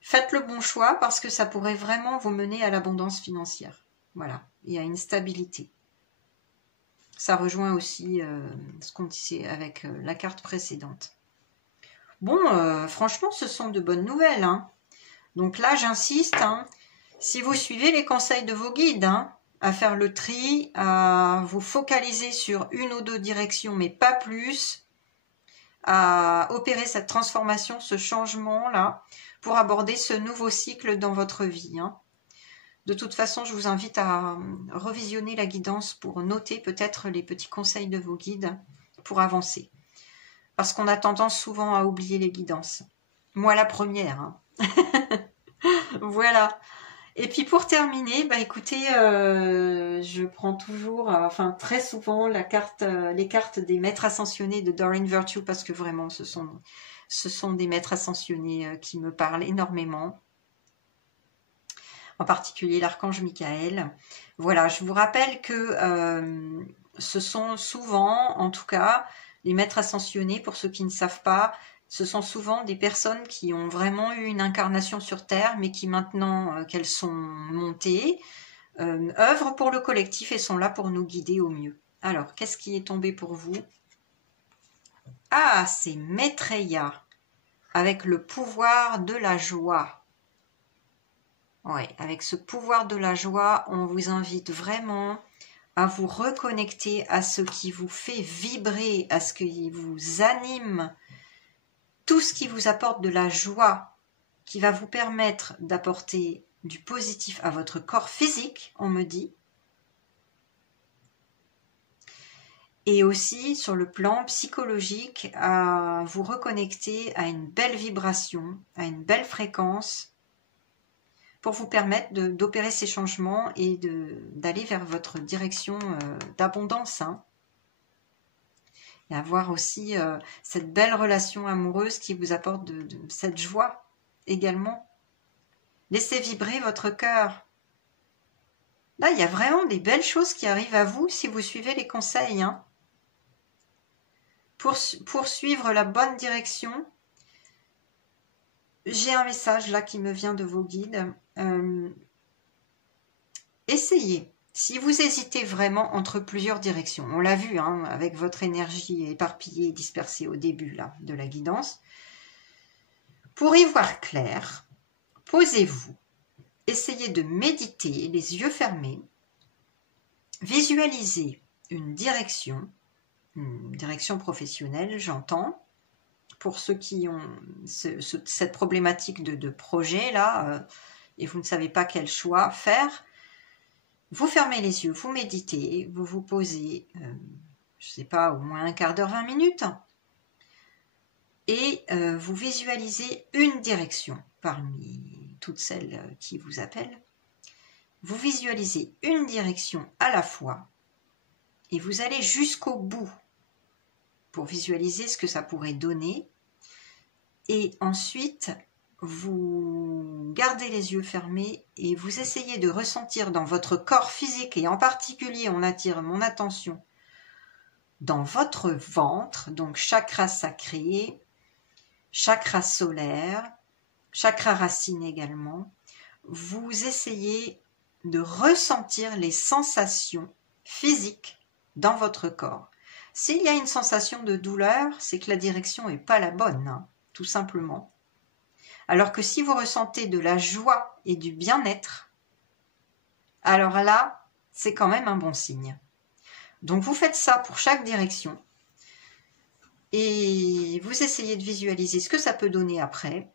Faites le bon choix parce que ça pourrait vraiment vous mener à l'abondance financière. Voilà, il y a une stabilité. Ça rejoint aussi ce qu'on disait avec la carte précédente. Bon, franchement, ce sont de bonnes nouvelles, hein. Donc là, j'insiste, hein, si vous suivez les conseils de vos guides, hein, à faire le tri, à vous focaliser sur une ou deux directions, mais pas plus, à opérer cette transformation, ce changement-là, pour aborder ce nouveau cycle dans votre vie, hein. De toute façon, je vous invite à revisionner la guidance pour noter peut-être les petits conseils de vos guides pour avancer. Parce qu'on a tendance souvent à oublier les guidances. Moi, la première, hein. Voilà. Et puis pour terminer, bah écoutez, je prends toujours, enfin très souvent les cartes des maîtres ascensionnés de Doreen Virtue parce que vraiment ce sont des maîtres ascensionnés qui me parlent énormément. En particulier l'archange Michael. Voilà, je vous rappelle que ce sont souvent, en tout cas, les maîtres ascensionnés, pour ceux qui ne savent pas, ce sont souvent des personnes qui ont vraiment eu une incarnation sur Terre, mais qui maintenant qu'elles sont montées, œuvrent pour le collectif et sont là pour nous guider au mieux. Alors, qu'est-ce qui est tombé pour vous? Ah, c'est Maitreya, avec le pouvoir de la joie. Ouais, avec ce pouvoir de la joie, on vous invite vraiment à vous reconnecter à ce qui vous fait vibrer, à ce qui vous anime, tout ce qui vous apporte de la joie, qui va vous permettre d'apporter du positif à votre corps physique, on me dit, et aussi sur le plan psychologique, à vous reconnecter à une belle vibration, à une belle fréquence, pour vous permettre d'opérer ces changements et d'aller vers votre direction d'abondance, hein. Et avoir aussi cette belle relation amoureuse qui vous apporte de cette joie également. Laissez vibrer votre cœur. Là, il y a vraiment des belles choses qui arrivent à vous si vous suivez les conseils, hein. Pour suivre la bonne direction, j'ai un message là qui me vient de vos guides. Essayez. Si vous hésitez vraiment entre plusieurs directions, on l'a vu, hein, avec votre énergie éparpillée et dispersée au début là, de la guidance, pour y voir clair, posez-vous, essayez de méditer, les yeux fermés, visualisez une direction professionnelle, j'entends, pour ceux qui ont cette problématique de projet là, et vous ne savez pas quel choix faire, vous fermez les yeux, vous méditez, vous vous posez, je ne sais pas, au moins un quart d'heure, 20 minutes, et vous visualisez une direction parmi toutes celles qui vous appellent. Vous visualisez une direction à la fois et vous allez jusqu'au bout pour visualiser ce que ça pourrait donner. Et ensuite, vous gardez les yeux fermés et vous essayez de ressentir dans votre corps physique, et en particulier, on attire mon attention dans votre ventre, donc chakra sacré, chakra solaire, chakra racine également. Vous essayez de ressentir les sensations physiques dans votre corps. S'il y a une sensation de douleur, c'est que la direction n'est pas la bonne, hein, tout simplement. Alors que si vous ressentez de la joie et du bien-être, alors là, c'est quand même un bon signe. Donc vous faites ça pour chaque direction et vous essayez de visualiser ce que ça peut donner après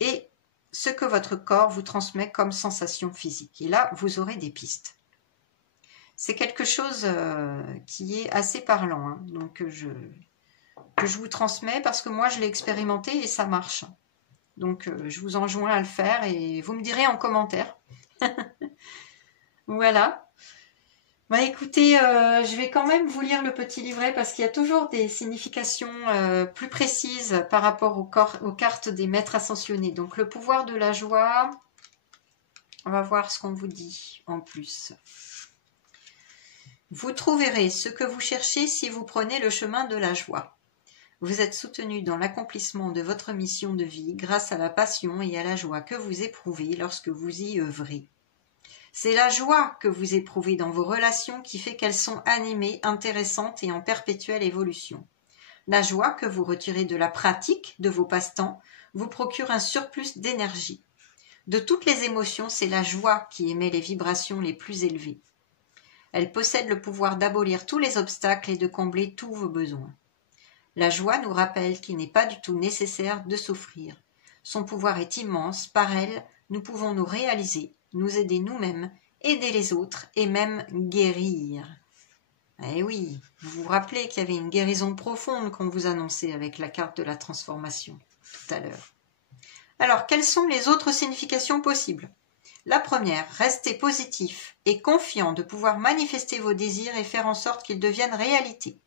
et ce que votre corps vous transmet comme sensation physique. Et là, vous aurez des pistes. C'est quelque chose qui est assez parlant, hein, donc que je vous transmets parce que moi, je l'ai expérimenté et ça marche. Donc, je vous enjoins à le faire et vous me direz en commentaire. Voilà. Bah écoutez, je vais quand même vous lire le petit livret parce qu'il y a toujours des significations plus précises par rapport aux cartes des maîtres ascensionnés. Donc le pouvoir de la joie, on va voir ce qu'on vous dit en plus. Vous trouverez ce que vous cherchez si vous prenez le chemin de la joie. Vous êtes soutenu dans l'accomplissement de votre mission de vie grâce à la passion et à la joie que vous éprouvez lorsque vous y œuvrez. C'est la joie que vous éprouvez dans vos relations qui fait qu'elles sont animées, intéressantes et en perpétuelle évolution. La joie que vous retirez de la pratique de vos passe-temps vous procure un surplus d'énergie. De toutes les émotions, c'est la joie qui émet les vibrations les plus élevées. Elle possède le pouvoir d'abolir tous les obstacles et de combler tous vos besoins. La joie nous rappelle qu'il n'est pas du tout nécessaire de souffrir. Son pouvoir est immense, par elle, nous pouvons nous réaliser, nous aider nous-mêmes, aider les autres et même guérir. Eh oui, vous vous rappelez qu'il y avait une guérison profonde qu'on vous annonçait avec la carte de la transformation tout à l'heure. Alors, quelles sont les autres significations possibles? La première, restez positif et confiant de pouvoir manifester vos désirs et faire en sorte qu'ils deviennent réalité.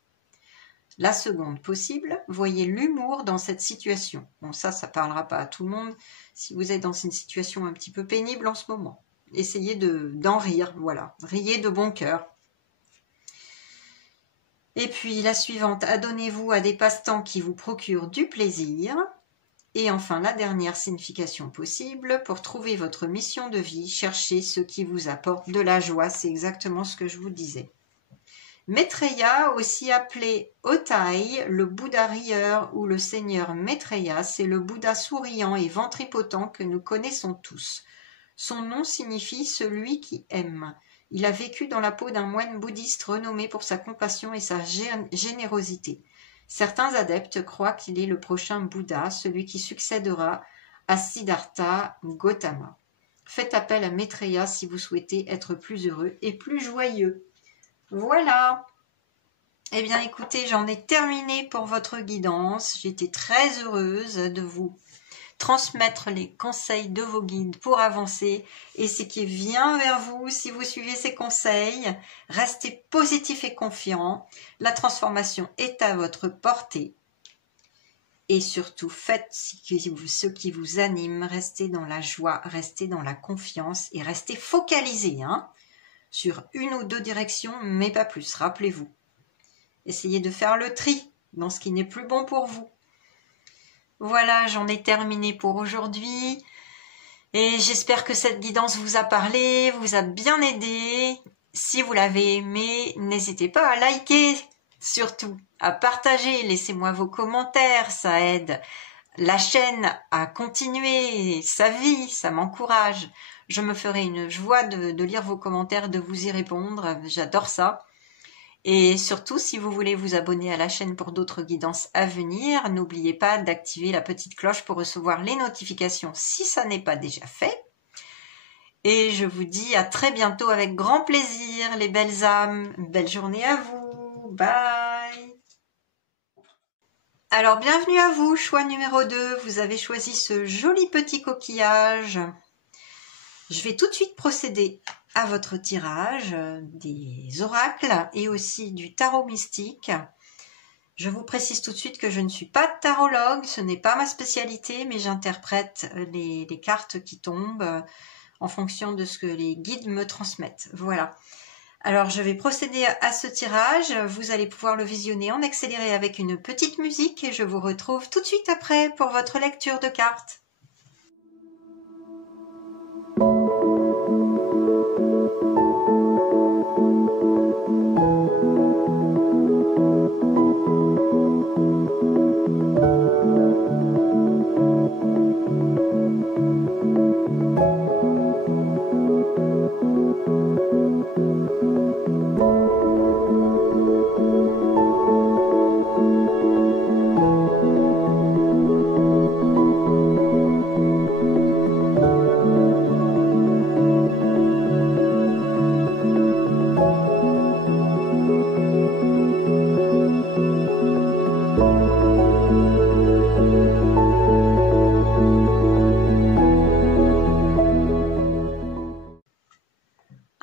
La seconde possible, voyez l'humour dans cette situation. Bon, ça parlera pas à tout le monde. Si vous êtes dans une situation un petit peu pénible en ce moment, essayez d'en rire, voilà. Riez de bon cœur. Et puis la suivante, adonnez-vous à des passe-temps qui vous procurent du plaisir. Et enfin, la dernière signification possible, pour trouver votre mission de vie, cherchez ce qui vous apporte de la joie. C'est exactement ce que je vous disais. Maitreya, aussi appelé Otai, le Bouddha rieur ou le Seigneur Maitreya, c'est le Bouddha souriant et ventripotent que nous connaissons tous. Son nom signifie « celui qui aime ». Il a vécu dans la peau d'un moine bouddhiste renommé pour sa compassion et sa générosité. Certains adeptes croient qu'il est le prochain Bouddha, celui qui succédera à Siddhartha Gautama. Faites appel à Maitreya si vous souhaitez être plus heureux et plus joyeux. Voilà. Eh bien, écoutez, j'en ai terminé pour votre guidance. J'étais très heureuse de vous transmettre les conseils de vos guides pour avancer et ce qui vient vers vous si vous suivez ces conseils. Restez positif et confiant. La transformation est à votre portée. Et surtout, faites ce qui vous anime. Restez dans la joie, restez dans la confiance et restez focalisés, sur une ou deux directions, mais pas plus, rappelez-vous. Essayez de faire le tri dans ce qui n'est plus bon pour vous. Voilà, j'en ai terminé pour aujourd'hui. Et j'espère que cette guidance vous a parlé, vous a bien aidé. Si vous l'avez aimé, n'hésitez pas à liker, surtout à partager. Laissez-moi vos commentaires, ça aide la chaîne à continuer sa vie, ça m'encourage. Je me ferai une joie de lire vos commentaires, de vous y répondre. J'adore ça. Et surtout, si vous voulez vous abonner à la chaîne pour d'autres guidances à venir, n'oubliez pas d'activer la petite cloche pour recevoir les notifications si ça n'est pas déjà fait. Et je vous dis à très bientôt avec grand plaisir, les belles âmes. Belle journée à vous. Bye. Alors, bienvenue à vous, choix numéro 2. Vous avez choisi ce joli petit coquillage. Je vais tout de suite procéder à votre tirage des oracles et aussi du tarot mystique. Je vous précise tout de suite que je ne suis pas tarologue, ce n'est pas ma spécialité, mais j'interprète les cartes qui tombent en fonction de ce que les guides me transmettent. Voilà. Alors, je vais procéder à ce tirage. Vous allez pouvoir le visionner en accéléré avec une petite musique et je vous retrouve tout de suite après pour votre lecture de cartes.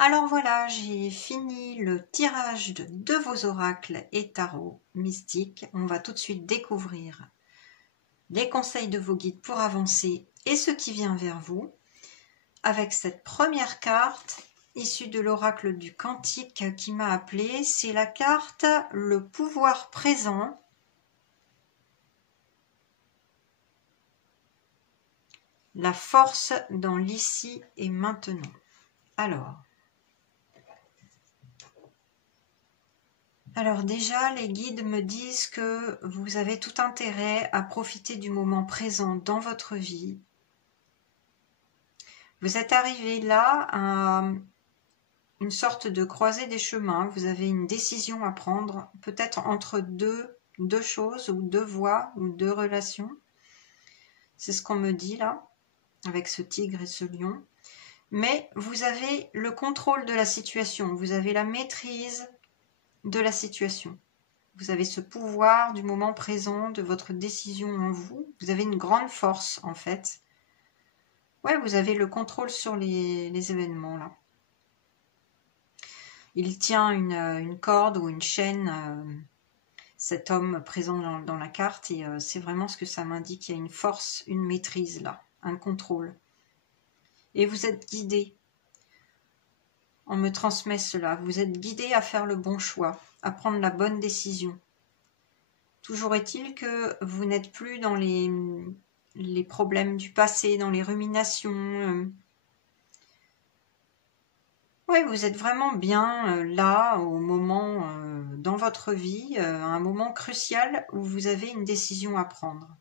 Alors voilà, j'ai fini le tirage de vos oracles et tarots mystiques. On va tout de suite découvrir les conseils de vos guides pour avancer et ce qui vient vers vous. Avec cette première carte issue de l'oracle du Cantique qui m'a appelé, c'est la carte le pouvoir présent. La force dans l'ici et maintenant. Alors déjà, les guides me disent que vous avez tout intérêt à profiter du moment présent dans votre vie. Vous êtes arrivé là à une sorte de croisée des chemins. Vous avez une décision à prendre, peut-être entre deux choses ou deux voies ou deux relations. C'est ce qu'on me dit là, avec ce tigre et ce lion. Mais vous avez le contrôle de la situation, vous avez la maîtrise de la situation. Vous avez ce pouvoir du moment présent, de votre décision en vous. Vous avez une grande force en fait. Ouais, vous avez le contrôle sur les événements là. Il tient une corde ou une chaîne, cet homme présent dans la carte, et c'est vraiment ce que ça m'indique. Il y a une force, une maîtrise là, un contrôle. Et vous êtes guidé. On me transmet cela. Vous êtes guidé à faire le bon choix, à prendre la bonne décision. Toujours est-il que vous n'êtes plus dans les problèmes du passé, dans les ruminations. Oui, vous êtes vraiment bien là, au moment dans votre vie, un moment crucial où vous avez une décision à prendre.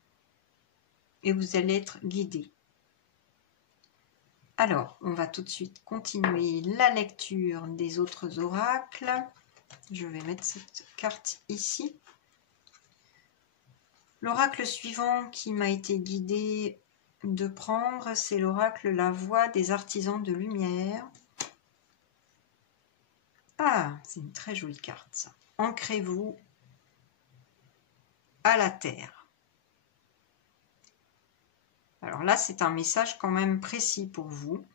Et vous allez être guidé. Alors, on va tout de suite continuer la lecture des autres oracles. Je vais mettre cette carte ici. L'oracle suivant qui m'a été guidé de prendre, c'est l'oracle La Voix des artisans de lumière. Ah, c'est une très jolie carte ça. Ancrez-vous à la terre. Alors là, c'est un message quand même précis pour vous.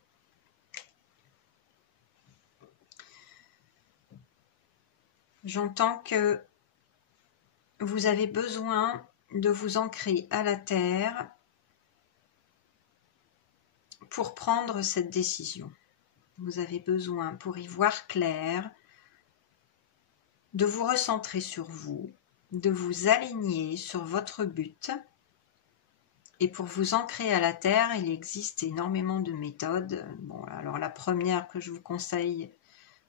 J'entends que vous avez besoin de vous ancrer à la terre pour prendre cette décision. Vous avez besoin, pour y voir clair, de vous recentrer sur vous, de vous aligner sur votre but. Et pour vous ancrer à la terre, il existe énormément de méthodes. Bon, alors la première que je vous conseille,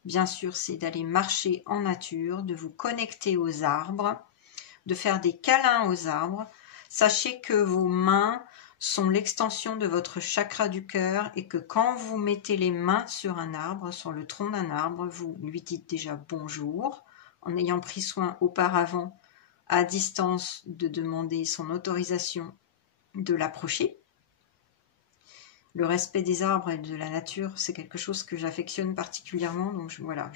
bien sûr, c'est d'aller marcher en nature, de vous connecter aux arbres, de faire des câlins aux arbres. Sachez que vos mains sont l'extension de votre chakra du cœur et que quand vous mettez les mains sur un arbre, sur le tronc d'un arbre, vous lui dites déjà bonjour, en ayant pris soin auparavant, à distance, de demander son autorisation de l'approcher. le respect des arbres et de la nature, c'est quelque chose que j'affectionne particulièrement. Donc voilà,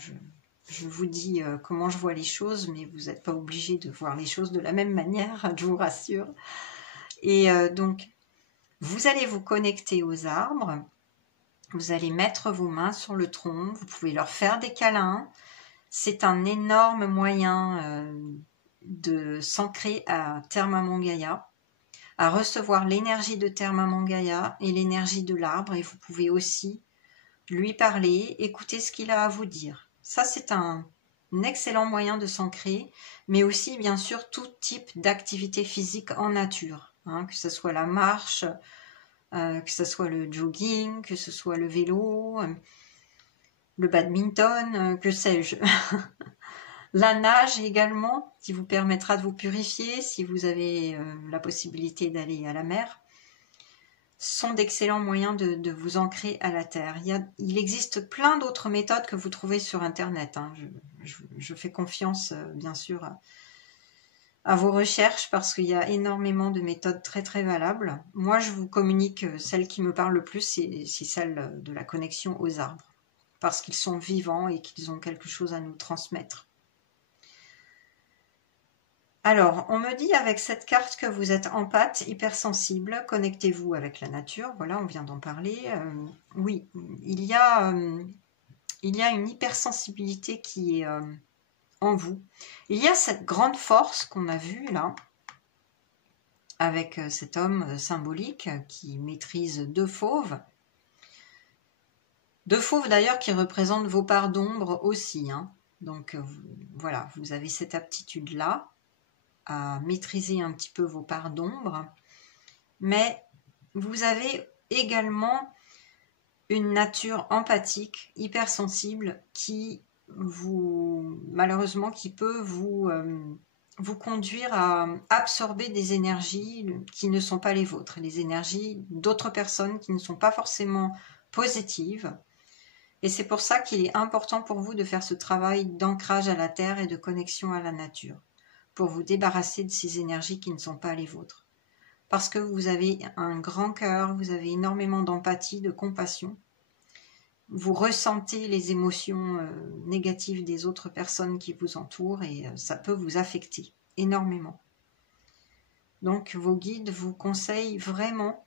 je vous dis comment je vois les choses, mais vous n'êtes pas obligé de voir les choses de la même manière, je vous rassure. Et donc, vous allez vous connecter aux arbres, vous allez mettre vos mains sur le tronc, vous pouvez leur faire des câlins. C'est un énorme moyen de s'ancrer à Terre Maman Gaïa, à recevoir l'énergie de Terre Maman Gaïa et l'énergie de l'arbre, et vous pouvez aussi lui parler, écouter ce qu'il a à vous dire. Ça, c'est un excellent moyen de s'ancrer, mais aussi, bien sûr, tout type d'activité physique en nature, hein, que ce soit la marche, que ce soit le jogging, que ce soit le vélo, le badminton, que sais-je. La nage également, qui vous permettra de vous purifier si vous avez la possibilité d'aller à la mer, sont d'excellents moyens de vous ancrer à la terre. Il existe plein d'autres méthodes que vous trouvez sur Internet, hein. Je fais confiance, bien sûr, à vos recherches parce qu'il y a énormément de méthodes très très valables. Moi, je vous communique celle qui me parle le plus, c'est celle de la connexion aux arbres, parce qu'ils sont vivants et qu'ils ont quelque chose à nous transmettre. Alors, on me dit avec cette carte que vous êtes empathe, hypersensible, connectez-vous avec la nature, voilà, on vient d'en parler. Oui, il y a une hypersensibilité qui est en vous. Il y a cette grande force qu'on a vue là, avec cet homme symbolique qui maîtrise deux fauves. Deux fauves d'ailleurs qui représentent vos parts d'ombre aussi, hein. Donc voilà, vous avez cette aptitude-là à maîtriser un petit peu vos parts d'ombre, mais vous avez également une nature empathique, hypersensible, qui malheureusement, qui peut vous conduire à absorber des énergies qui ne sont pas les vôtres, les énergies d'autres personnes qui ne sont pas forcément positives. Et c'est pour ça qu'il est important pour vous de faire ce travail d'ancrage à la terre et de connexion à la nature, pour vous débarrasser de ces énergies qui ne sont pas les vôtres. Parce que vous avez un grand cœur, vous avez énormément d'empathie, de compassion. Vous ressentez les émotions négatives des autres personnes qui vous entourent et ça peut vous affecter énormément. Donc vos guides vous conseillent vraiment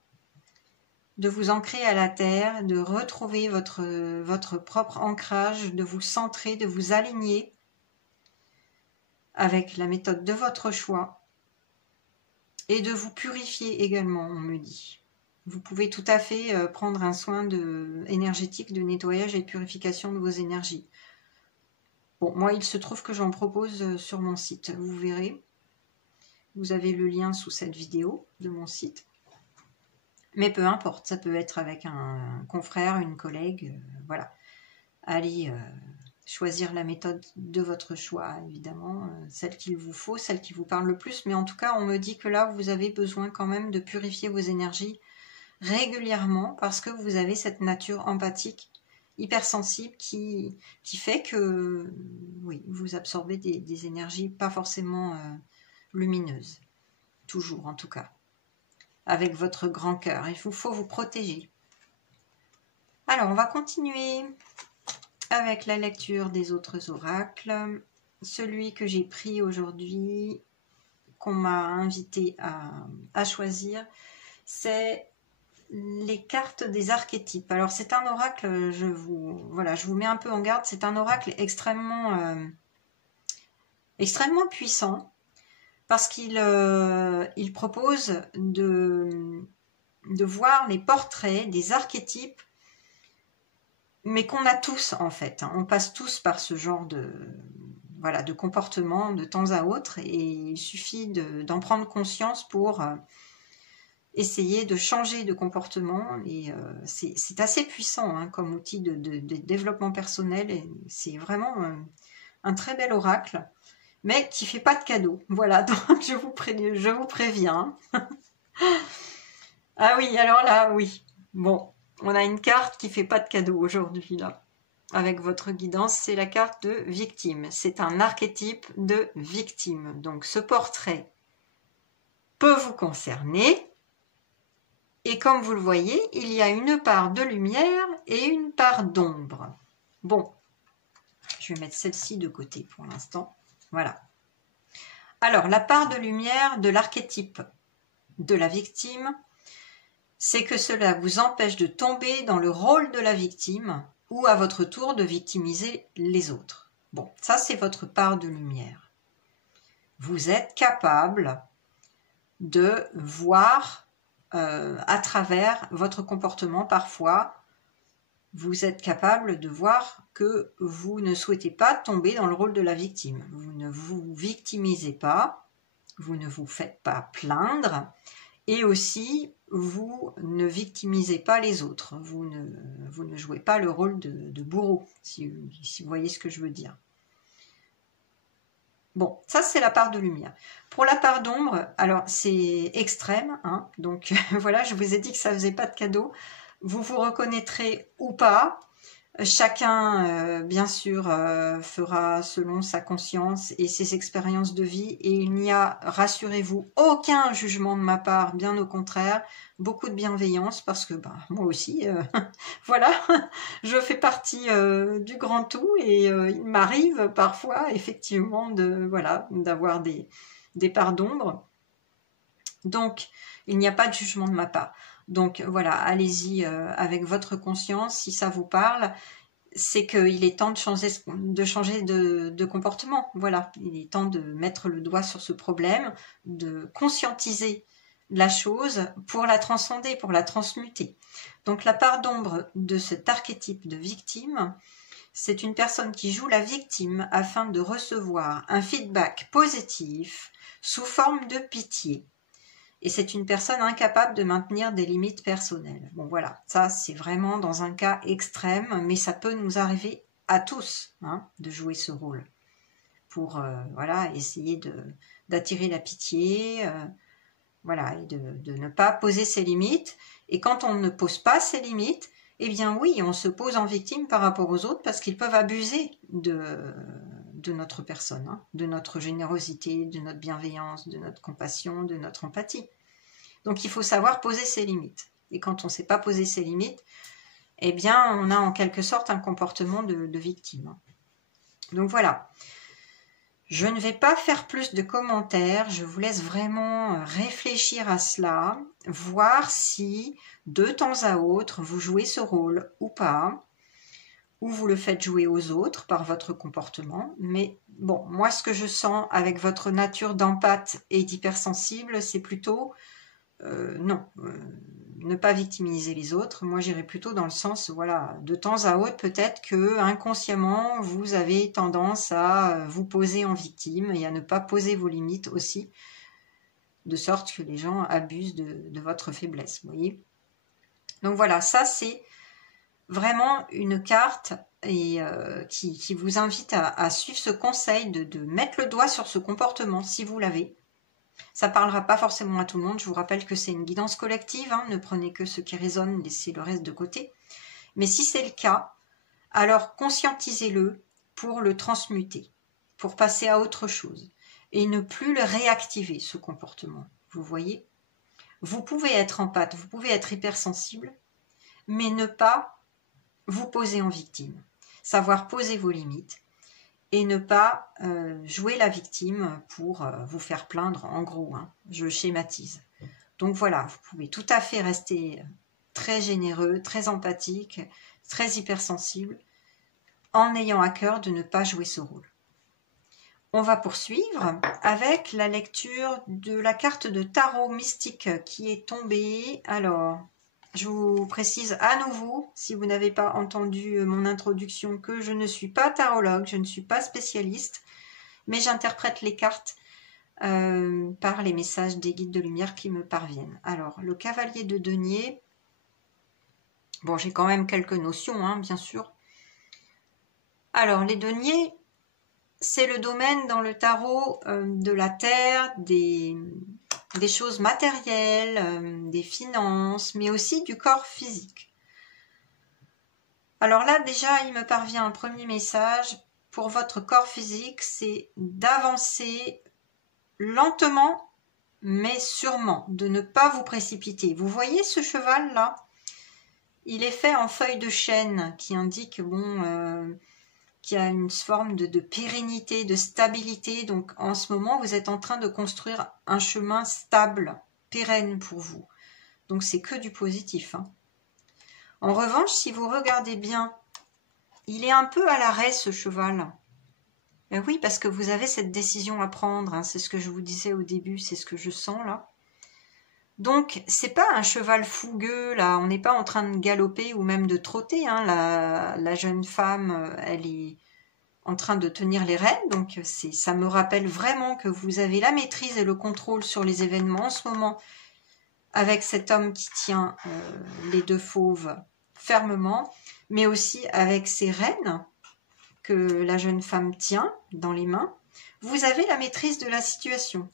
de vous ancrer à la terre, de retrouver votre propre ancrage, de vous centrer, de vous aligner avec la méthode de votre choix et de vous purifier également, on me dit. Vous pouvez tout à fait prendre un soin énergétique de nettoyage et de purification de vos énergies. Bon, moi, il se trouve que j'en propose sur mon site, vous verrez. Vous avez le lien sous cette vidéo de mon site. Mais peu importe, ça peut être avec un confrère, une collègue, voilà. Allez choisir la méthode de votre choix, évidemment, celle qu'il vous faut, celle qui vous parle le plus. Mais en tout cas, on me dit que là, vous avez besoin quand même de purifier vos énergies régulièrement parce que vous avez cette nature empathique, hypersensible qui fait que oui, vous absorbez des énergies pas forcément lumineuses. Toujours, en tout cas. Avec votre grand cœur. Il vous faut vous protéger. Alors, on va continuer avec la lecture des autres oracles. Celui que j'ai pris aujourd'hui, qu'on m'a invité à choisir, c'est les cartes des archétypes. Alors, c'est un oracle, je vous mets un peu en garde, c'est un oracle extrêmement puissant, parce qu'il propose de voir les portraits des archétypes, mais qu'on a tous en fait. On passe tous par ce genre de comportement de temps à autre, et il suffit d'en prendre conscience pour essayer de changer de comportement, et c'est assez puissant hein, comme outil de développement personnel, et c'est vraiment un très bel oracle, mais qui ne fait pas de cadeau. Voilà, donc je vous préviens. Ah oui, alors là, oui. Bon, on a une carte qui ne fait pas de cadeau aujourd'hui, là. Avec votre guidance, c'est la carte de victime. C'est un archétype de victime. Donc, ce portrait peut vous concerner. Et comme vous le voyez, il y a une part de lumière et une part d'ombre. Bon, je vais mettre celle-ci de côté pour l'instant. Voilà. Alors, la part de lumière de l'archétype de la victime, c'est que cela vous empêche de tomber dans le rôle de la victime ou à votre tour de victimiser les autres. Bon, ça c'est votre part de lumière. Vous êtes capable de voir à travers votre comportement parfois. Vous êtes capable de voir que vous ne souhaitez pas tomber dans le rôle de la victime. Vous ne vous victimisez pas, vous ne vous faites pas plaindre, et aussi vous ne victimisez pas les autres. Vous ne jouez pas le rôle de bourreau, si vous voyez ce que je veux dire. Bon, ça c'est la part de lumière. Pour la part d'ombre, alors c'est extrême, hein, donc voilà, je vous ai dit que ça faisait pas de cadeau. Vous vous reconnaîtrez ou pas. Chacun, bien sûr, fera selon sa conscience et ses expériences de vie. Et il n'y a, rassurez-vous, aucun jugement de ma part, bien au contraire. Beaucoup de bienveillance parce que moi aussi, voilà, je fais partie du grand tout et il m'arrive parfois, effectivement, d'avoir des parts d'ombre. Donc, il n'y a pas de jugement de ma part. Donc voilà, allez-y avec votre conscience, si ça vous parle, c'est qu'il est temps de changer de comportement. Voilà, il est temps de mettre le doigt sur ce problème, de conscientiser la chose pour la transcender, pour la transmuter. Donc la part d'ombre de cet archétype de victime, c'est une personne qui joue la victime afin de recevoir un feedback positif sous forme de pitié. Et c'est une personne incapable de maintenir des limites personnelles. Bon voilà, ça c'est vraiment dans un cas extrême, mais ça peut nous arriver à tous hein, de jouer ce rôle pour voilà, essayer d'attirer la pitié, voilà, et de ne pas poser ses limites. Et quand on ne pose pas ses limites, eh bien oui, on se pose en victime par rapport aux autres parce qu'ils peuvent abuser de notre personne, hein, de notre générosité, de notre bienveillance, de notre compassion, de notre empathie. Donc il faut savoir poser ses limites. Et quand on ne sait pas poser ses limites, eh bien on a en quelque sorte un comportement de victime. Donc voilà. Je ne vais pas faire plus de commentaires, je vous laisse vraiment réfléchir à cela, voir si de temps à autre vous jouez ce rôle ou pas, ou vous le faites jouer aux autres par votre comportement. Mais bon, moi ce que je sens avec votre nature d'empathe et d'hypersensible, c'est plutôt ne pas victimiser les autres. Moi j'irais plutôt dans le sens, voilà, de temps à autre peut-être que inconsciemment vous avez tendance à vous poser en victime et à ne pas poser vos limites aussi, de sorte que les gens abusent de votre faiblesse, vous voyez. Donc voilà, ça c'est vraiment une carte et qui vous invite à suivre ce conseil de mettre le doigt sur ce comportement si vous l'avez. Ça ne parlera pas forcément à tout le monde, je vous rappelle que c'est une guidance collective, hein, ne prenez que ce qui résonne, laissez le reste de côté. Mais si c'est le cas, alors conscientisez-le pour le transmuter, pour passer à autre chose et ne plus le réactiver, ce comportement. Vous voyez ? Vous pouvez être empathe, vous pouvez être hypersensible, mais ne pas vous poser en victime. Savoir poser vos limites et ne pas jouer la victime pour vous faire plaindre, en gros, hein, je schématise. Donc voilà, vous pouvez tout à fait rester très généreux, très empathique, très hypersensible, en ayant à cœur de ne pas jouer ce rôle. On va poursuivre avec la lecture de la carte de tarot mystique qui est tombée. Alors, je vous précise à nouveau, si vous n'avez pas entendu mon introduction, que je ne suis pas tarologue, je ne suis pas spécialiste, mais j'interprète les cartes par les messages des guides de lumière qui me parviennent. Alors, le cavalier de denier, bon, j'ai quand même quelques notions, hein, bien sûr. Alors, les deniers, c'est le domaine dans le tarot de la terre, des choses matérielles, des finances, mais aussi du corps physique. Alors là, déjà, il me parvient un premier message. Pour votre corps physique, c'est d'avancer lentement, mais sûrement, de ne pas vous précipiter. Vous voyez ce cheval là? Il est fait en feuille de chêne qui indique bon, qu'il y a une forme de pérennité, de stabilité. Donc en ce moment, vous êtes en train de construire un chemin stable, pérenne pour vous. Donc c'est que du positif, hein. En revanche, si vous regardez bien, il est un peu à l'arrêt ce cheval. Ben oui, parce que vous avez cette décision à prendre, hein. C'est ce que je vous disais au début, c'est ce que je sens là. Donc, c'est pas un cheval fougueux, là, on n'est pas en train de galoper ou même de trotter, hein. La jeune femme, elle est en train de tenir les rênes, donc ça me rappelle vraiment que vous avez la maîtrise et le contrôle sur les événements en ce moment, avec cet homme qui tient les deux fauves fermement, mais aussi avec ses rênes que la jeune femme tient dans les mains. Vous avez la maîtrise de la situation.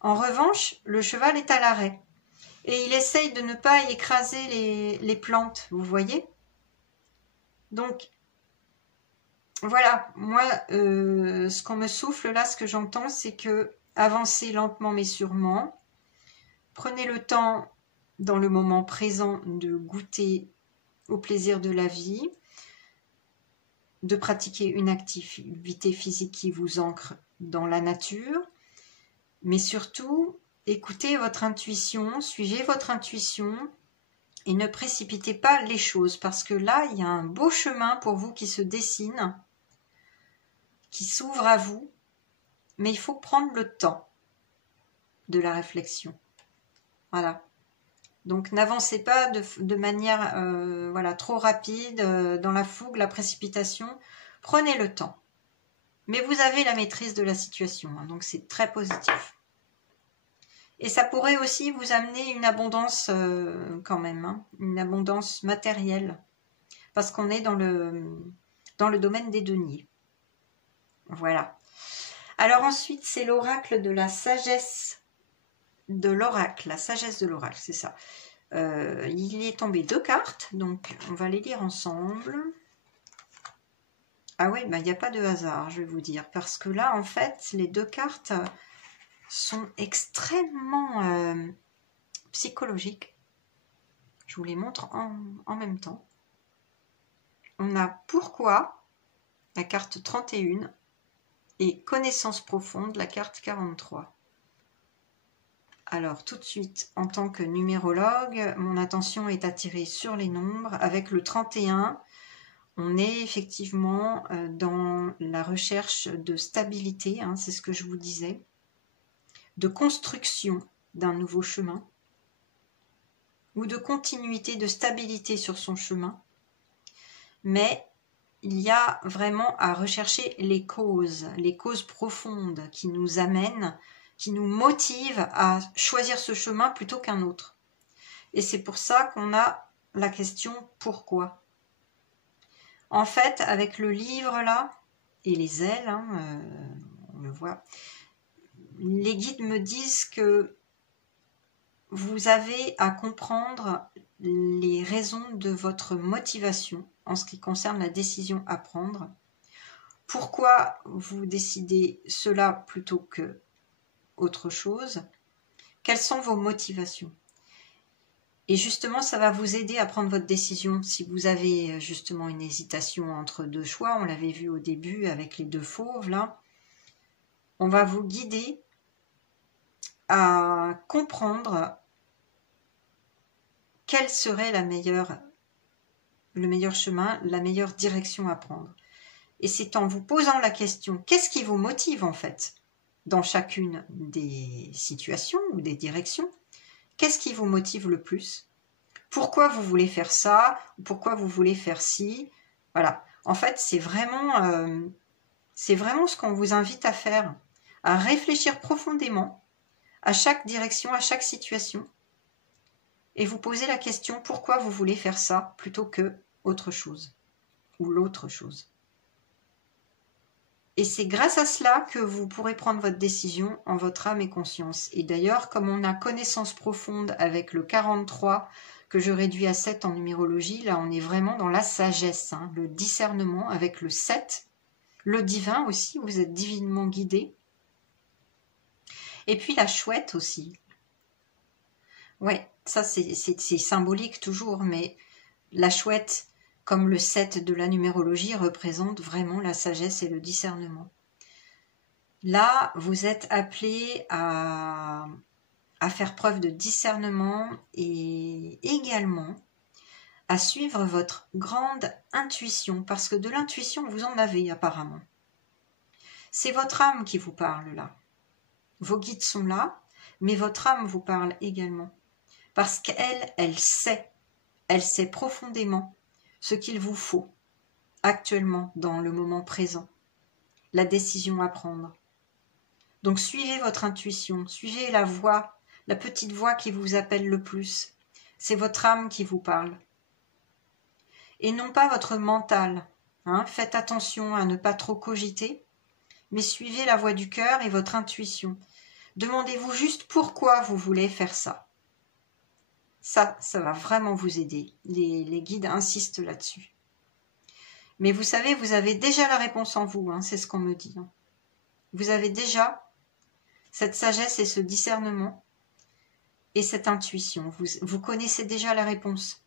En revanche, le cheval est à l'arrêt et il essaye de ne pas écraser les plantes, vous voyez? Donc, voilà, moi, ce qu'on me souffle là, ce que j'entends, c'est que avancez lentement mais sûrement. Prenez le temps, dans le moment présent, de goûter au plaisir de la vie, de pratiquer une activité physique qui vous ancre dans la nature, mais surtout, écoutez votre intuition, suivez votre intuition et ne précipitez pas les choses parce que là, il y a un beau chemin pour vous qui se dessine, qui s'ouvre à vous, mais il faut prendre le temps de la réflexion. Voilà. Donc n'avancez pas de manière voilà, trop rapide, dans la fougue, la précipitation. Prenez le temps. Mais vous avez la maîtrise de la situation, hein, donc c'est très positif. Et ça pourrait aussi vous amener une abondance quand même, hein, une abondance matérielle, parce qu'on est dans le domaine des deniers. Voilà. Alors ensuite, c'est l'oracle de la sagesse de l'oracle, la sagesse de l'oracle, c'est ça. Il est tombé 2 cartes, donc on va les lire ensemble. Ah oui, bah, il n'y a pas de hasard, je vais vous dire, parce que là, en fait, les 2 cartes sont extrêmement psychologiques. Je vous les montre en même temps. On a pourquoi, la carte 31, et connaissance profonde, la carte 43. Alors, tout de suite, en tant que numérologue, mon attention est attirée sur les nombres. Avec le 31, on est effectivement dans la recherche de stabilité, hein, c'est ce que je vous disais, de construction d'un nouveau chemin, ou de continuité, de stabilité sur son chemin. Mais il y a vraiment à rechercher les causes profondes qui nous amènent, qui nous motivent à choisir ce chemin plutôt qu'un autre. Et c'est pour ça qu'on a la question « Pourquoi ?» En fait, avec le livre là, et les ailes, hein, on le voit, les guides me disent que vous avez à comprendre les raisons de votre motivation en ce qui concerne la décision à prendre. Pourquoi vous décidez cela plutôt que autre chose? Quelles sont vos motivations? Et justement, ça va vous aider à prendre votre décision. Si vous avez justement une hésitation entre 2 choix, on l'avait vu au début avec les 2 fauves là, on va vous guider à comprendre quel serait le meilleur chemin, la meilleure direction à prendre. Et c'est en vous posant la question, qu'est-ce qui vous motive en fait dans chacune des situations ou des directions? Qu'est-ce qui vous motive le plus? Pourquoi vous voulez faire ça? Pourquoi vous voulez faire ci? Voilà. En fait, c'est vraiment ce qu'on vous invite à faire, à réfléchir profondément à chaque direction, à chaque situation, et vous poser la question pourquoi vous voulez faire ça plutôt que autre chose ou l'autre chose. Et c'est grâce à cela que vous pourrez prendre votre décision en votre âme et conscience. Et d'ailleurs, comme on a connaissance profonde avec le 43, que je réduis à 7 en numérologie, là on est vraiment dans la sagesse, hein, le discernement avec le 7, le divin aussi, vous êtes divinement guidé. Et puis la chouette aussi. Ouais, ça c'est symbolique toujours, mais la chouette, comme le 7 de la numérologie, représente vraiment la sagesse et le discernement. Là, vous êtes appelé à faire preuve de discernement et également à suivre votre grande intuition, parce que de l'intuition, vous en avez apparemment. C'est votre âme qui vous parle là. Vos guides sont là, mais votre âme vous parle également. Parce qu'elle, elle sait profondément ce qu'il vous faut actuellement dans le moment présent, la décision à prendre. Donc suivez votre intuition, suivez la voix, la petite voix qui vous appelle le plus. C'est votre âme qui vous parle. Et non pas votre mental. Faites attention à ne pas trop cogiter, mais suivez la voix du cœur et votre intuition. Demandez-vous juste pourquoi vous voulez faire ça. Ça va vraiment vous aider. Les guides insistent là-dessus. Mais vous savez, vous avez déjà la réponse en vous, c'est ce qu'on me dit. Vous avez déjà cette sagesse et ce discernement et cette intuition. Vous connaissez déjà la réponse.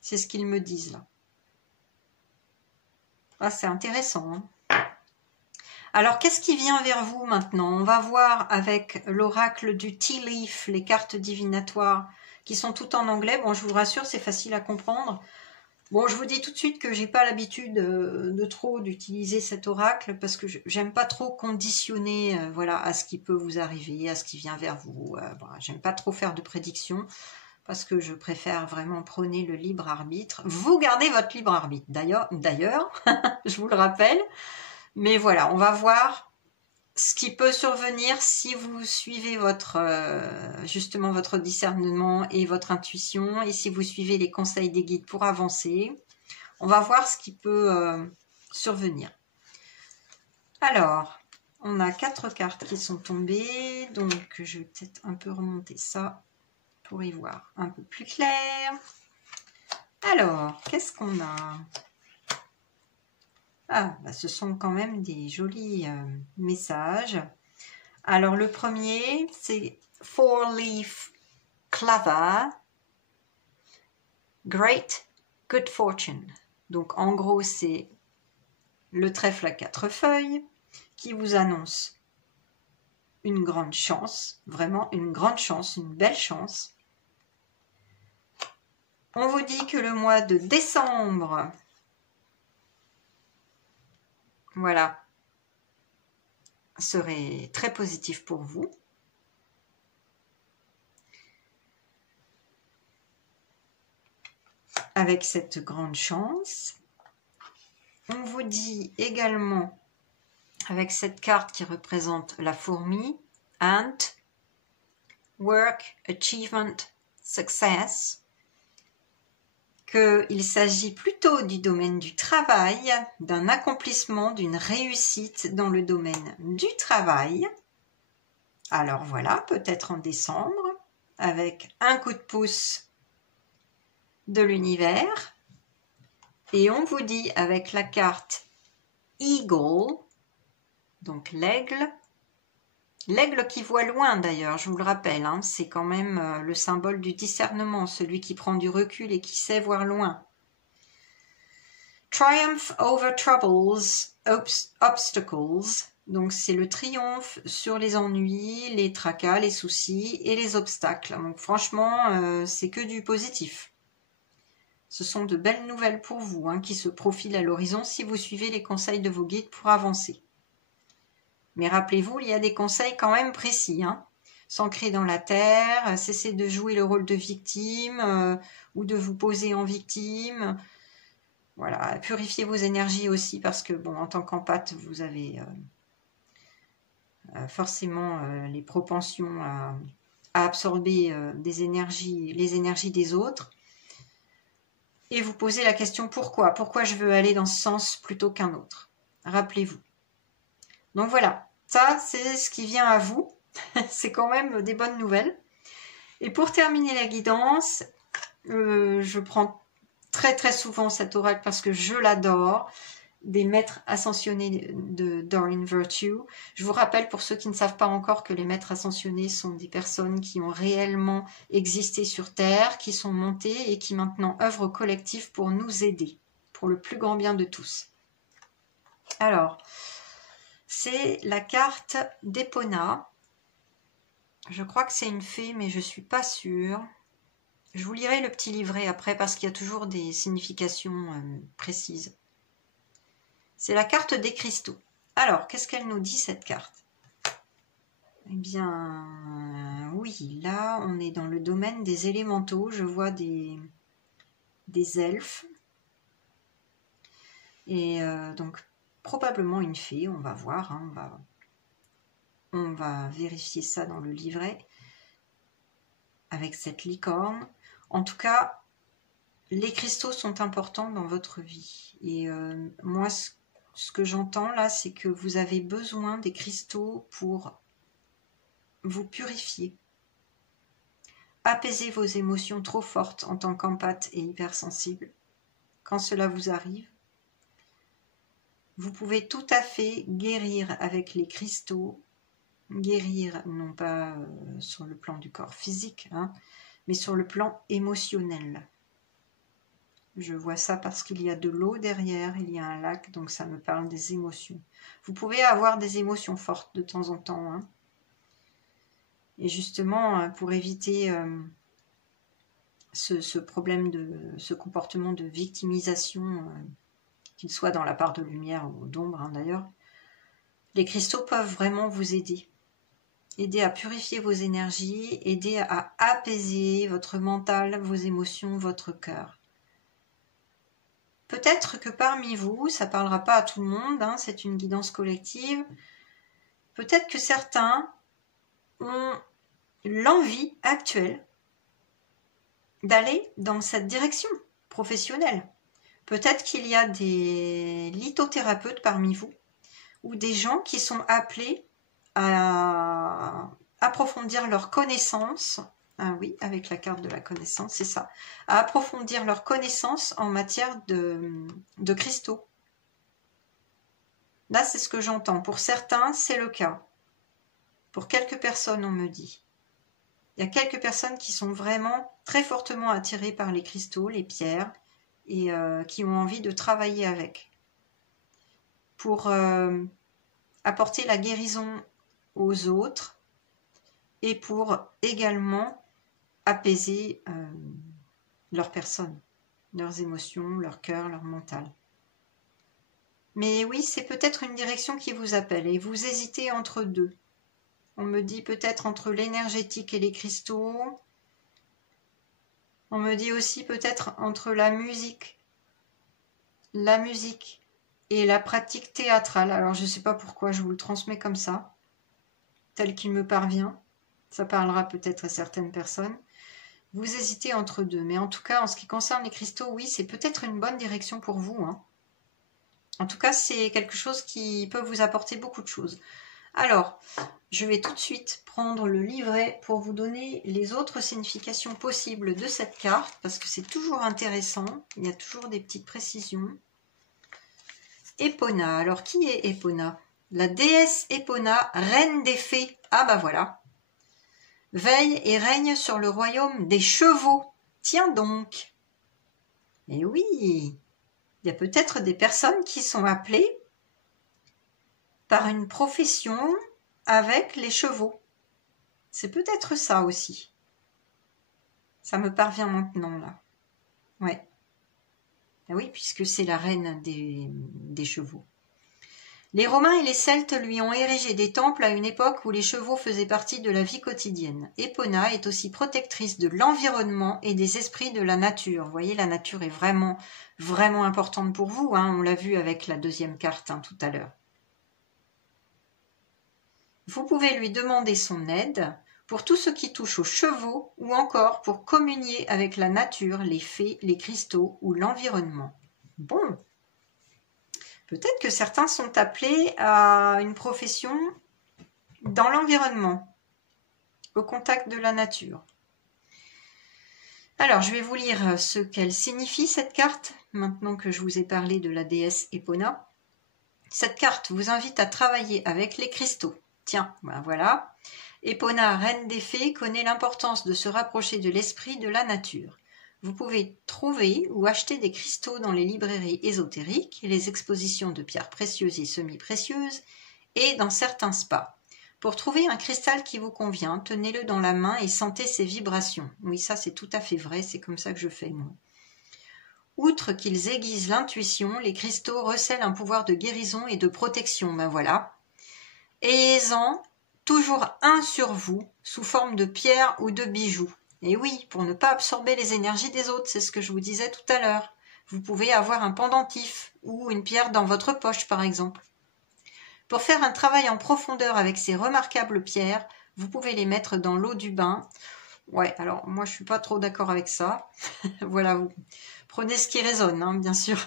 C'est ce qu'ils me disent là. Ah, c'est intéressant. Alors, qu'est-ce qui vient vers vous maintenant? On va voir avec l'oracle du Tea Leaf, les cartes divinatoires qui sont toutes en anglais. Bon, je vous rassure, c'est facile à comprendre. Bon, je vous dis tout de suite que j'ai pas l'habitude de trop d'utiliser cet oracle parce que j'aime pas trop conditionner voilà, à ce qui peut vous arriver, à ce qui vient vers vous. Voilà, j'aime pas trop faire de prédictions parce que je préfère vraiment prôner le libre arbitre. Vous gardez votre libre arbitre d'ailleurs, je vous le rappelle. Mais voilà, on va voir ce qui peut survenir si vous suivez justement votre discernement et votre intuition, et si vous suivez les conseils des guides pour avancer. On va voir ce qui peut survenir. Alors, on a 4 cartes qui sont tombées, donc je vais peut-être un peu remonter ça pour y voir un peu plus clair. Alors, qu'est-ce qu'on a ? Ah, ce sont quand même des jolis messages. Alors, le premier, c'est Four Leaf Clover, Great Good Fortune. Donc, en gros, c'est le trèfle à 4 feuilles qui vous annonce une grande chance, vraiment une grande chance, une belle chance. On vous dit que le mois de décembre, voilà, serait très positif pour vous. Avec cette grande chance. On vous dit également, avec cette carte qui représente la fourmi, Ant, Work, Achievement, Success, qu'il s'agit plutôt du domaine du travail, d'un accomplissement, d'une réussite dans le domaine du travail. Alors voilà, peut-être en décembre, avec un coup de pouce de l'univers. Et on vous dit avec la carte Eagle, donc l'aigle qui voit loin d'ailleurs, je vous le rappelle, c'est quand même le symbole du discernement, celui qui prend du recul et qui sait voir loin. Triumph over troubles, obstacles, donc c'est le triomphe sur les ennuis, les tracas, les soucis et les obstacles. Donc franchement, c'est que du positif. Ce sont de belles nouvelles pour vous qui se profilent à l'horizon si vous suivez les conseils de vos guides pour avancer. Mais rappelez-vous, il y a des conseils quand même précis. S'ancrer dans la terre, cesser de jouer le rôle de victime ou de vous poser en victime. Voilà, purifiez vos énergies aussi parce que, bon, en tant qu'empathe, vous avez forcément les propensions à absorber les énergies des autres. Et vous posez la question pourquoi ? Pourquoi je veux aller dans ce sens plutôt qu'un autre ? Rappelez-vous. Donc voilà, ça c'est ce qui vient à vous. C'est quand même des bonnes nouvelles. Et pour terminer la guidance, je prends très très souvent cet oracle parce que je l'adore. des maîtres ascensionnés de Doreen Virtue. Je vous rappelle, pour ceux qui ne savent pas encore, que les maîtres ascensionnés sont des personnes qui ont réellement existé sur Terre, qui sont montées et qui maintenant œuvrent au collectif pour nous aider, pour le plus grand bien de tous. Alors, c'est la carte d'Epona. Je crois que c'est une fée, mais je ne suis pas sûre. Je vous lirai le petit livret après parce qu'il y a toujours des significations précises. C'est la carte des cristaux. Alors, qu'est-ce qu'elle nous dit, cette carte? Eh bien, oui, là, on est dans le domaine des élémentaux. Je vois des elfes. Et donc, probablement une fée, on va voir. Hein, on va vérifier ça dans le livret avec cette licorne. En tout cas, les cristaux sont importants dans votre vie. Et moi, ce que j'entends là, c'est que vous avez besoin des cristaux pour vous purifier, apaiser vos émotions trop fortes en tant qu'empathe et hypersensible. Quand cela vous arrive, vous pouvez tout à fait guérir avec les cristaux, guérir non pas sur le plan du corps physique, hein, mais sur le plan émotionnel. Je vois ça parce qu'il y a de l'eau derrière, il y a un lac, donc ça me parle des émotions. Vous pouvez avoir des émotions fortes de temps en temps. Hein. Et justement, pour éviter ce problème ce comportement de victimisation, qu'il soit dans la part de lumière ou d'ombre hein, d'ailleurs, les cristaux peuvent vraiment vous aider. Aider à purifier vos énergies, aider à apaiser votre mental, vos émotions, votre cœur. Peut-être que parmi vous, ça ne parlera pas à tout le monde, hein, c'est une guidance collective, peut-être que certains ont l'envie actuelle d'aller dans cette direction professionnelle. Peut-être qu'il y a des lithothérapeutes parmi vous ou des gens qui sont appelés à approfondir leurs connaissances. Ah oui, avec la carte de la connaissance, c'est ça. À approfondir leurs connaissances en matière de cristaux. Là, c'est ce que j'entends. Pour certains, c'est le cas. Pour quelques personnes, on me dit. Il y a quelques personnes qui sont vraiment très fortement attirées par les cristaux, les pierres, et qui ont envie de travailler avec. Pour apporter la guérison aux autres et pour également apaiser leur personne, leurs émotions, leur cœur, leur mental. Mais oui, c'est peut-être une direction qui vous appelle et vous hésitez entre deux. On me dit peut-être entre l'énergétique et les cristaux. On me dit aussi peut-être entre la musique et la pratique théâtrale. Alors je ne sais pas pourquoi je vous le transmets comme ça, tel qu'il me parvient. Ça parlera peut-être à certaines personnes. Vous hésitez entre deux, mais en tout cas, en ce qui concerne les cristaux, oui, c'est peut-être une bonne direction pour vous. Hein. En tout cas, c'est quelque chose qui peut vous apporter beaucoup de choses. Alors, je vais tout de suite prendre le livret pour vous donner les autres significations possibles de cette carte, parce que c'est toujours intéressant, il y a toujours des petites précisions. Epona, alors qui est Epona? La déesse Epona, reine des fées. Ah bah voilà. Veille et règne sur le royaume des chevaux. Tiens donc. Eh oui, il y a peut-être des personnes qui sont appelées par une profession avec les chevaux. C'est peut-être ça aussi. Ça me parvient maintenant là. Ouais. Ah oui, puisque c'est la reine des chevaux. Les Romains et les Celtes lui ont érigé des temples à une époque où les chevaux faisaient partie de la vie quotidienne. Epona est aussi protectrice de l'environnement et des esprits de la nature. Vous voyez, la nature est vraiment, vraiment importante pour vous. Hein. On l'a vu avec la deuxième carte tout à l'heure. Vous pouvez lui demander son aide pour tout ce qui touche aux chevaux ou encore pour communier avec la nature, les fées, les cristaux ou l'environnement. Bon. Peut-être que certains sont appelés à une profession dans l'environnement, au contact de la nature. Alors, je vais vous lire ce qu'elle signifie, cette carte, maintenant que je vous ai parlé de la déesse Epona. Cette carte vous invite à travailler avec les cristaux. Tiens, ben voilà. Epona, reine des fées, connaît l'importance de se rapprocher de l'esprit de la nature. Vous pouvez trouver ou acheter des cristaux dans les librairies ésotériques, les expositions de pierres précieuses et semi-précieuses, et dans certains spas. Pour trouver un cristal qui vous convient, tenez-le dans la main et sentez ses vibrations. Oui, ça c'est tout à fait vrai, c'est comme ça que je fais moi. Outre qu'ils aiguisent l'intuition, les cristaux recèlent un pouvoir de guérison et de protection. Ben voilà. Ayez-en toujours un sur vous, sous forme de pierre ou de bijoux. Et oui, pour ne pas absorber les énergies des autres, c'est ce que je vous disais tout à l'heure. Vous pouvez avoir un pendentif ou une pierre dans votre poche, par exemple. Pour faire un travail en profondeur avec ces remarquables pierres, vous pouvez les mettre dans l'eau du bain. Ouais, alors moi je suis pas trop d'accord avec ça. Voilà, vous prenez ce qui résonne, hein, bien sûr.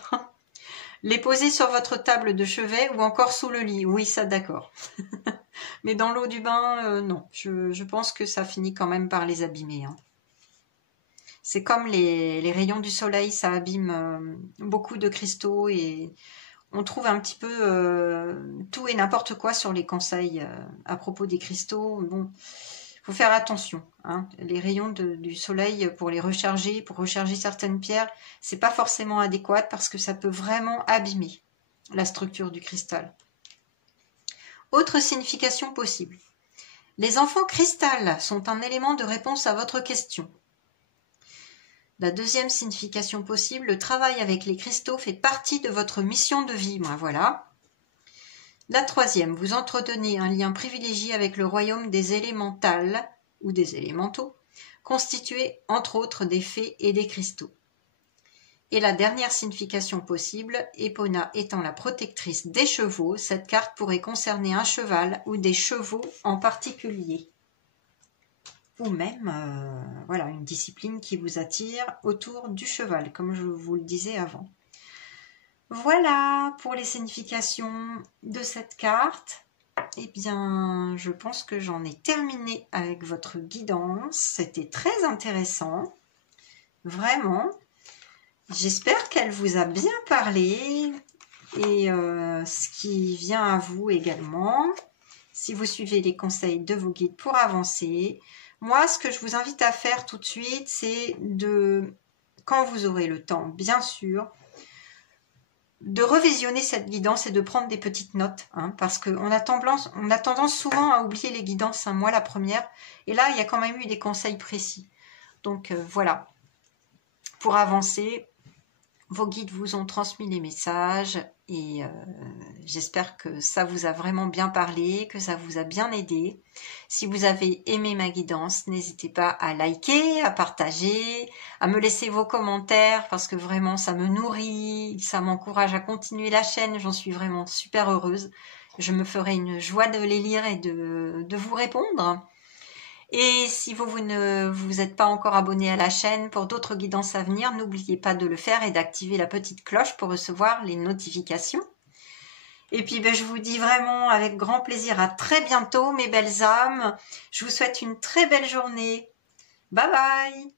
Les poser sur votre table de chevet ou encore sous le lit. Oui, ça d'accord. Mais dans l'eau du bain, non. Je pense que ça finit quand même par les abîmer. Hein. C'est comme les rayons du soleil, ça abîme beaucoup de cristaux et on trouve un petit peu tout et n'importe quoi sur les conseils à propos des cristaux. Bon, faut faire attention. Hein. Les rayons du soleil pour les recharger, pour recharger certaines pierres, c'est pas forcément adéquat parce que ça peut vraiment abîmer la structure du cristal. Autre signification possible. Les enfants cristal sont un élément de réponse à votre question. La deuxième signification possible, le travail avec les cristaux fait partie de votre mission de vie. Ben voilà. La troisième, vous entretenez un lien privilégié avec le royaume des élémentales ou des élémentaux, constitué entre autres des fées et des cristaux. Et la dernière signification possible, Epona étant la protectrice des chevaux, cette carte pourrait concerner un cheval ou des chevaux en particulier. Ou même voilà, une discipline qui vous attire autour du cheval, comme je vous le disais avant. Voilà pour les significations de cette carte. Eh bien, je pense que j'en ai terminé avec votre guidance. C'était très intéressant, vraiment. J'espère qu'elle vous a bien parlé et ce qui vient à vous également, si vous suivez les conseils de vos guides pour avancer. Moi, ce que je vous invite à faire tout de suite, c'est de, quand vous aurez le temps, bien sûr, de revisionner cette guidance et de prendre des petites notes, hein, parce qu'on a tendance souvent à oublier les guidances, hein, moi la première, et là, il y a quand même eu des conseils précis. Donc voilà, pour avancer, vos guides vous ont transmis les messages et j'espère que ça vous a vraiment bien parlé, que ça vous a bien aidé. Si vous avez aimé ma guidance, n'hésitez pas à liker, à partager, à me laisser vos commentaires parce que vraiment ça me nourrit, ça m'encourage à continuer la chaîne, j'en suis vraiment super heureuse. Je me ferai une joie de les lire et de vous répondre. Et si vous ne vous êtes pas encore abonné à la chaîne pour d'autres guidances à venir, n'oubliez pas de le faire et d'activer la petite cloche pour recevoir les notifications. Et puis je vous dis vraiment avec grand plaisir à très bientôt mes belles âmes. Je vous souhaite une très belle journée. Bye bye!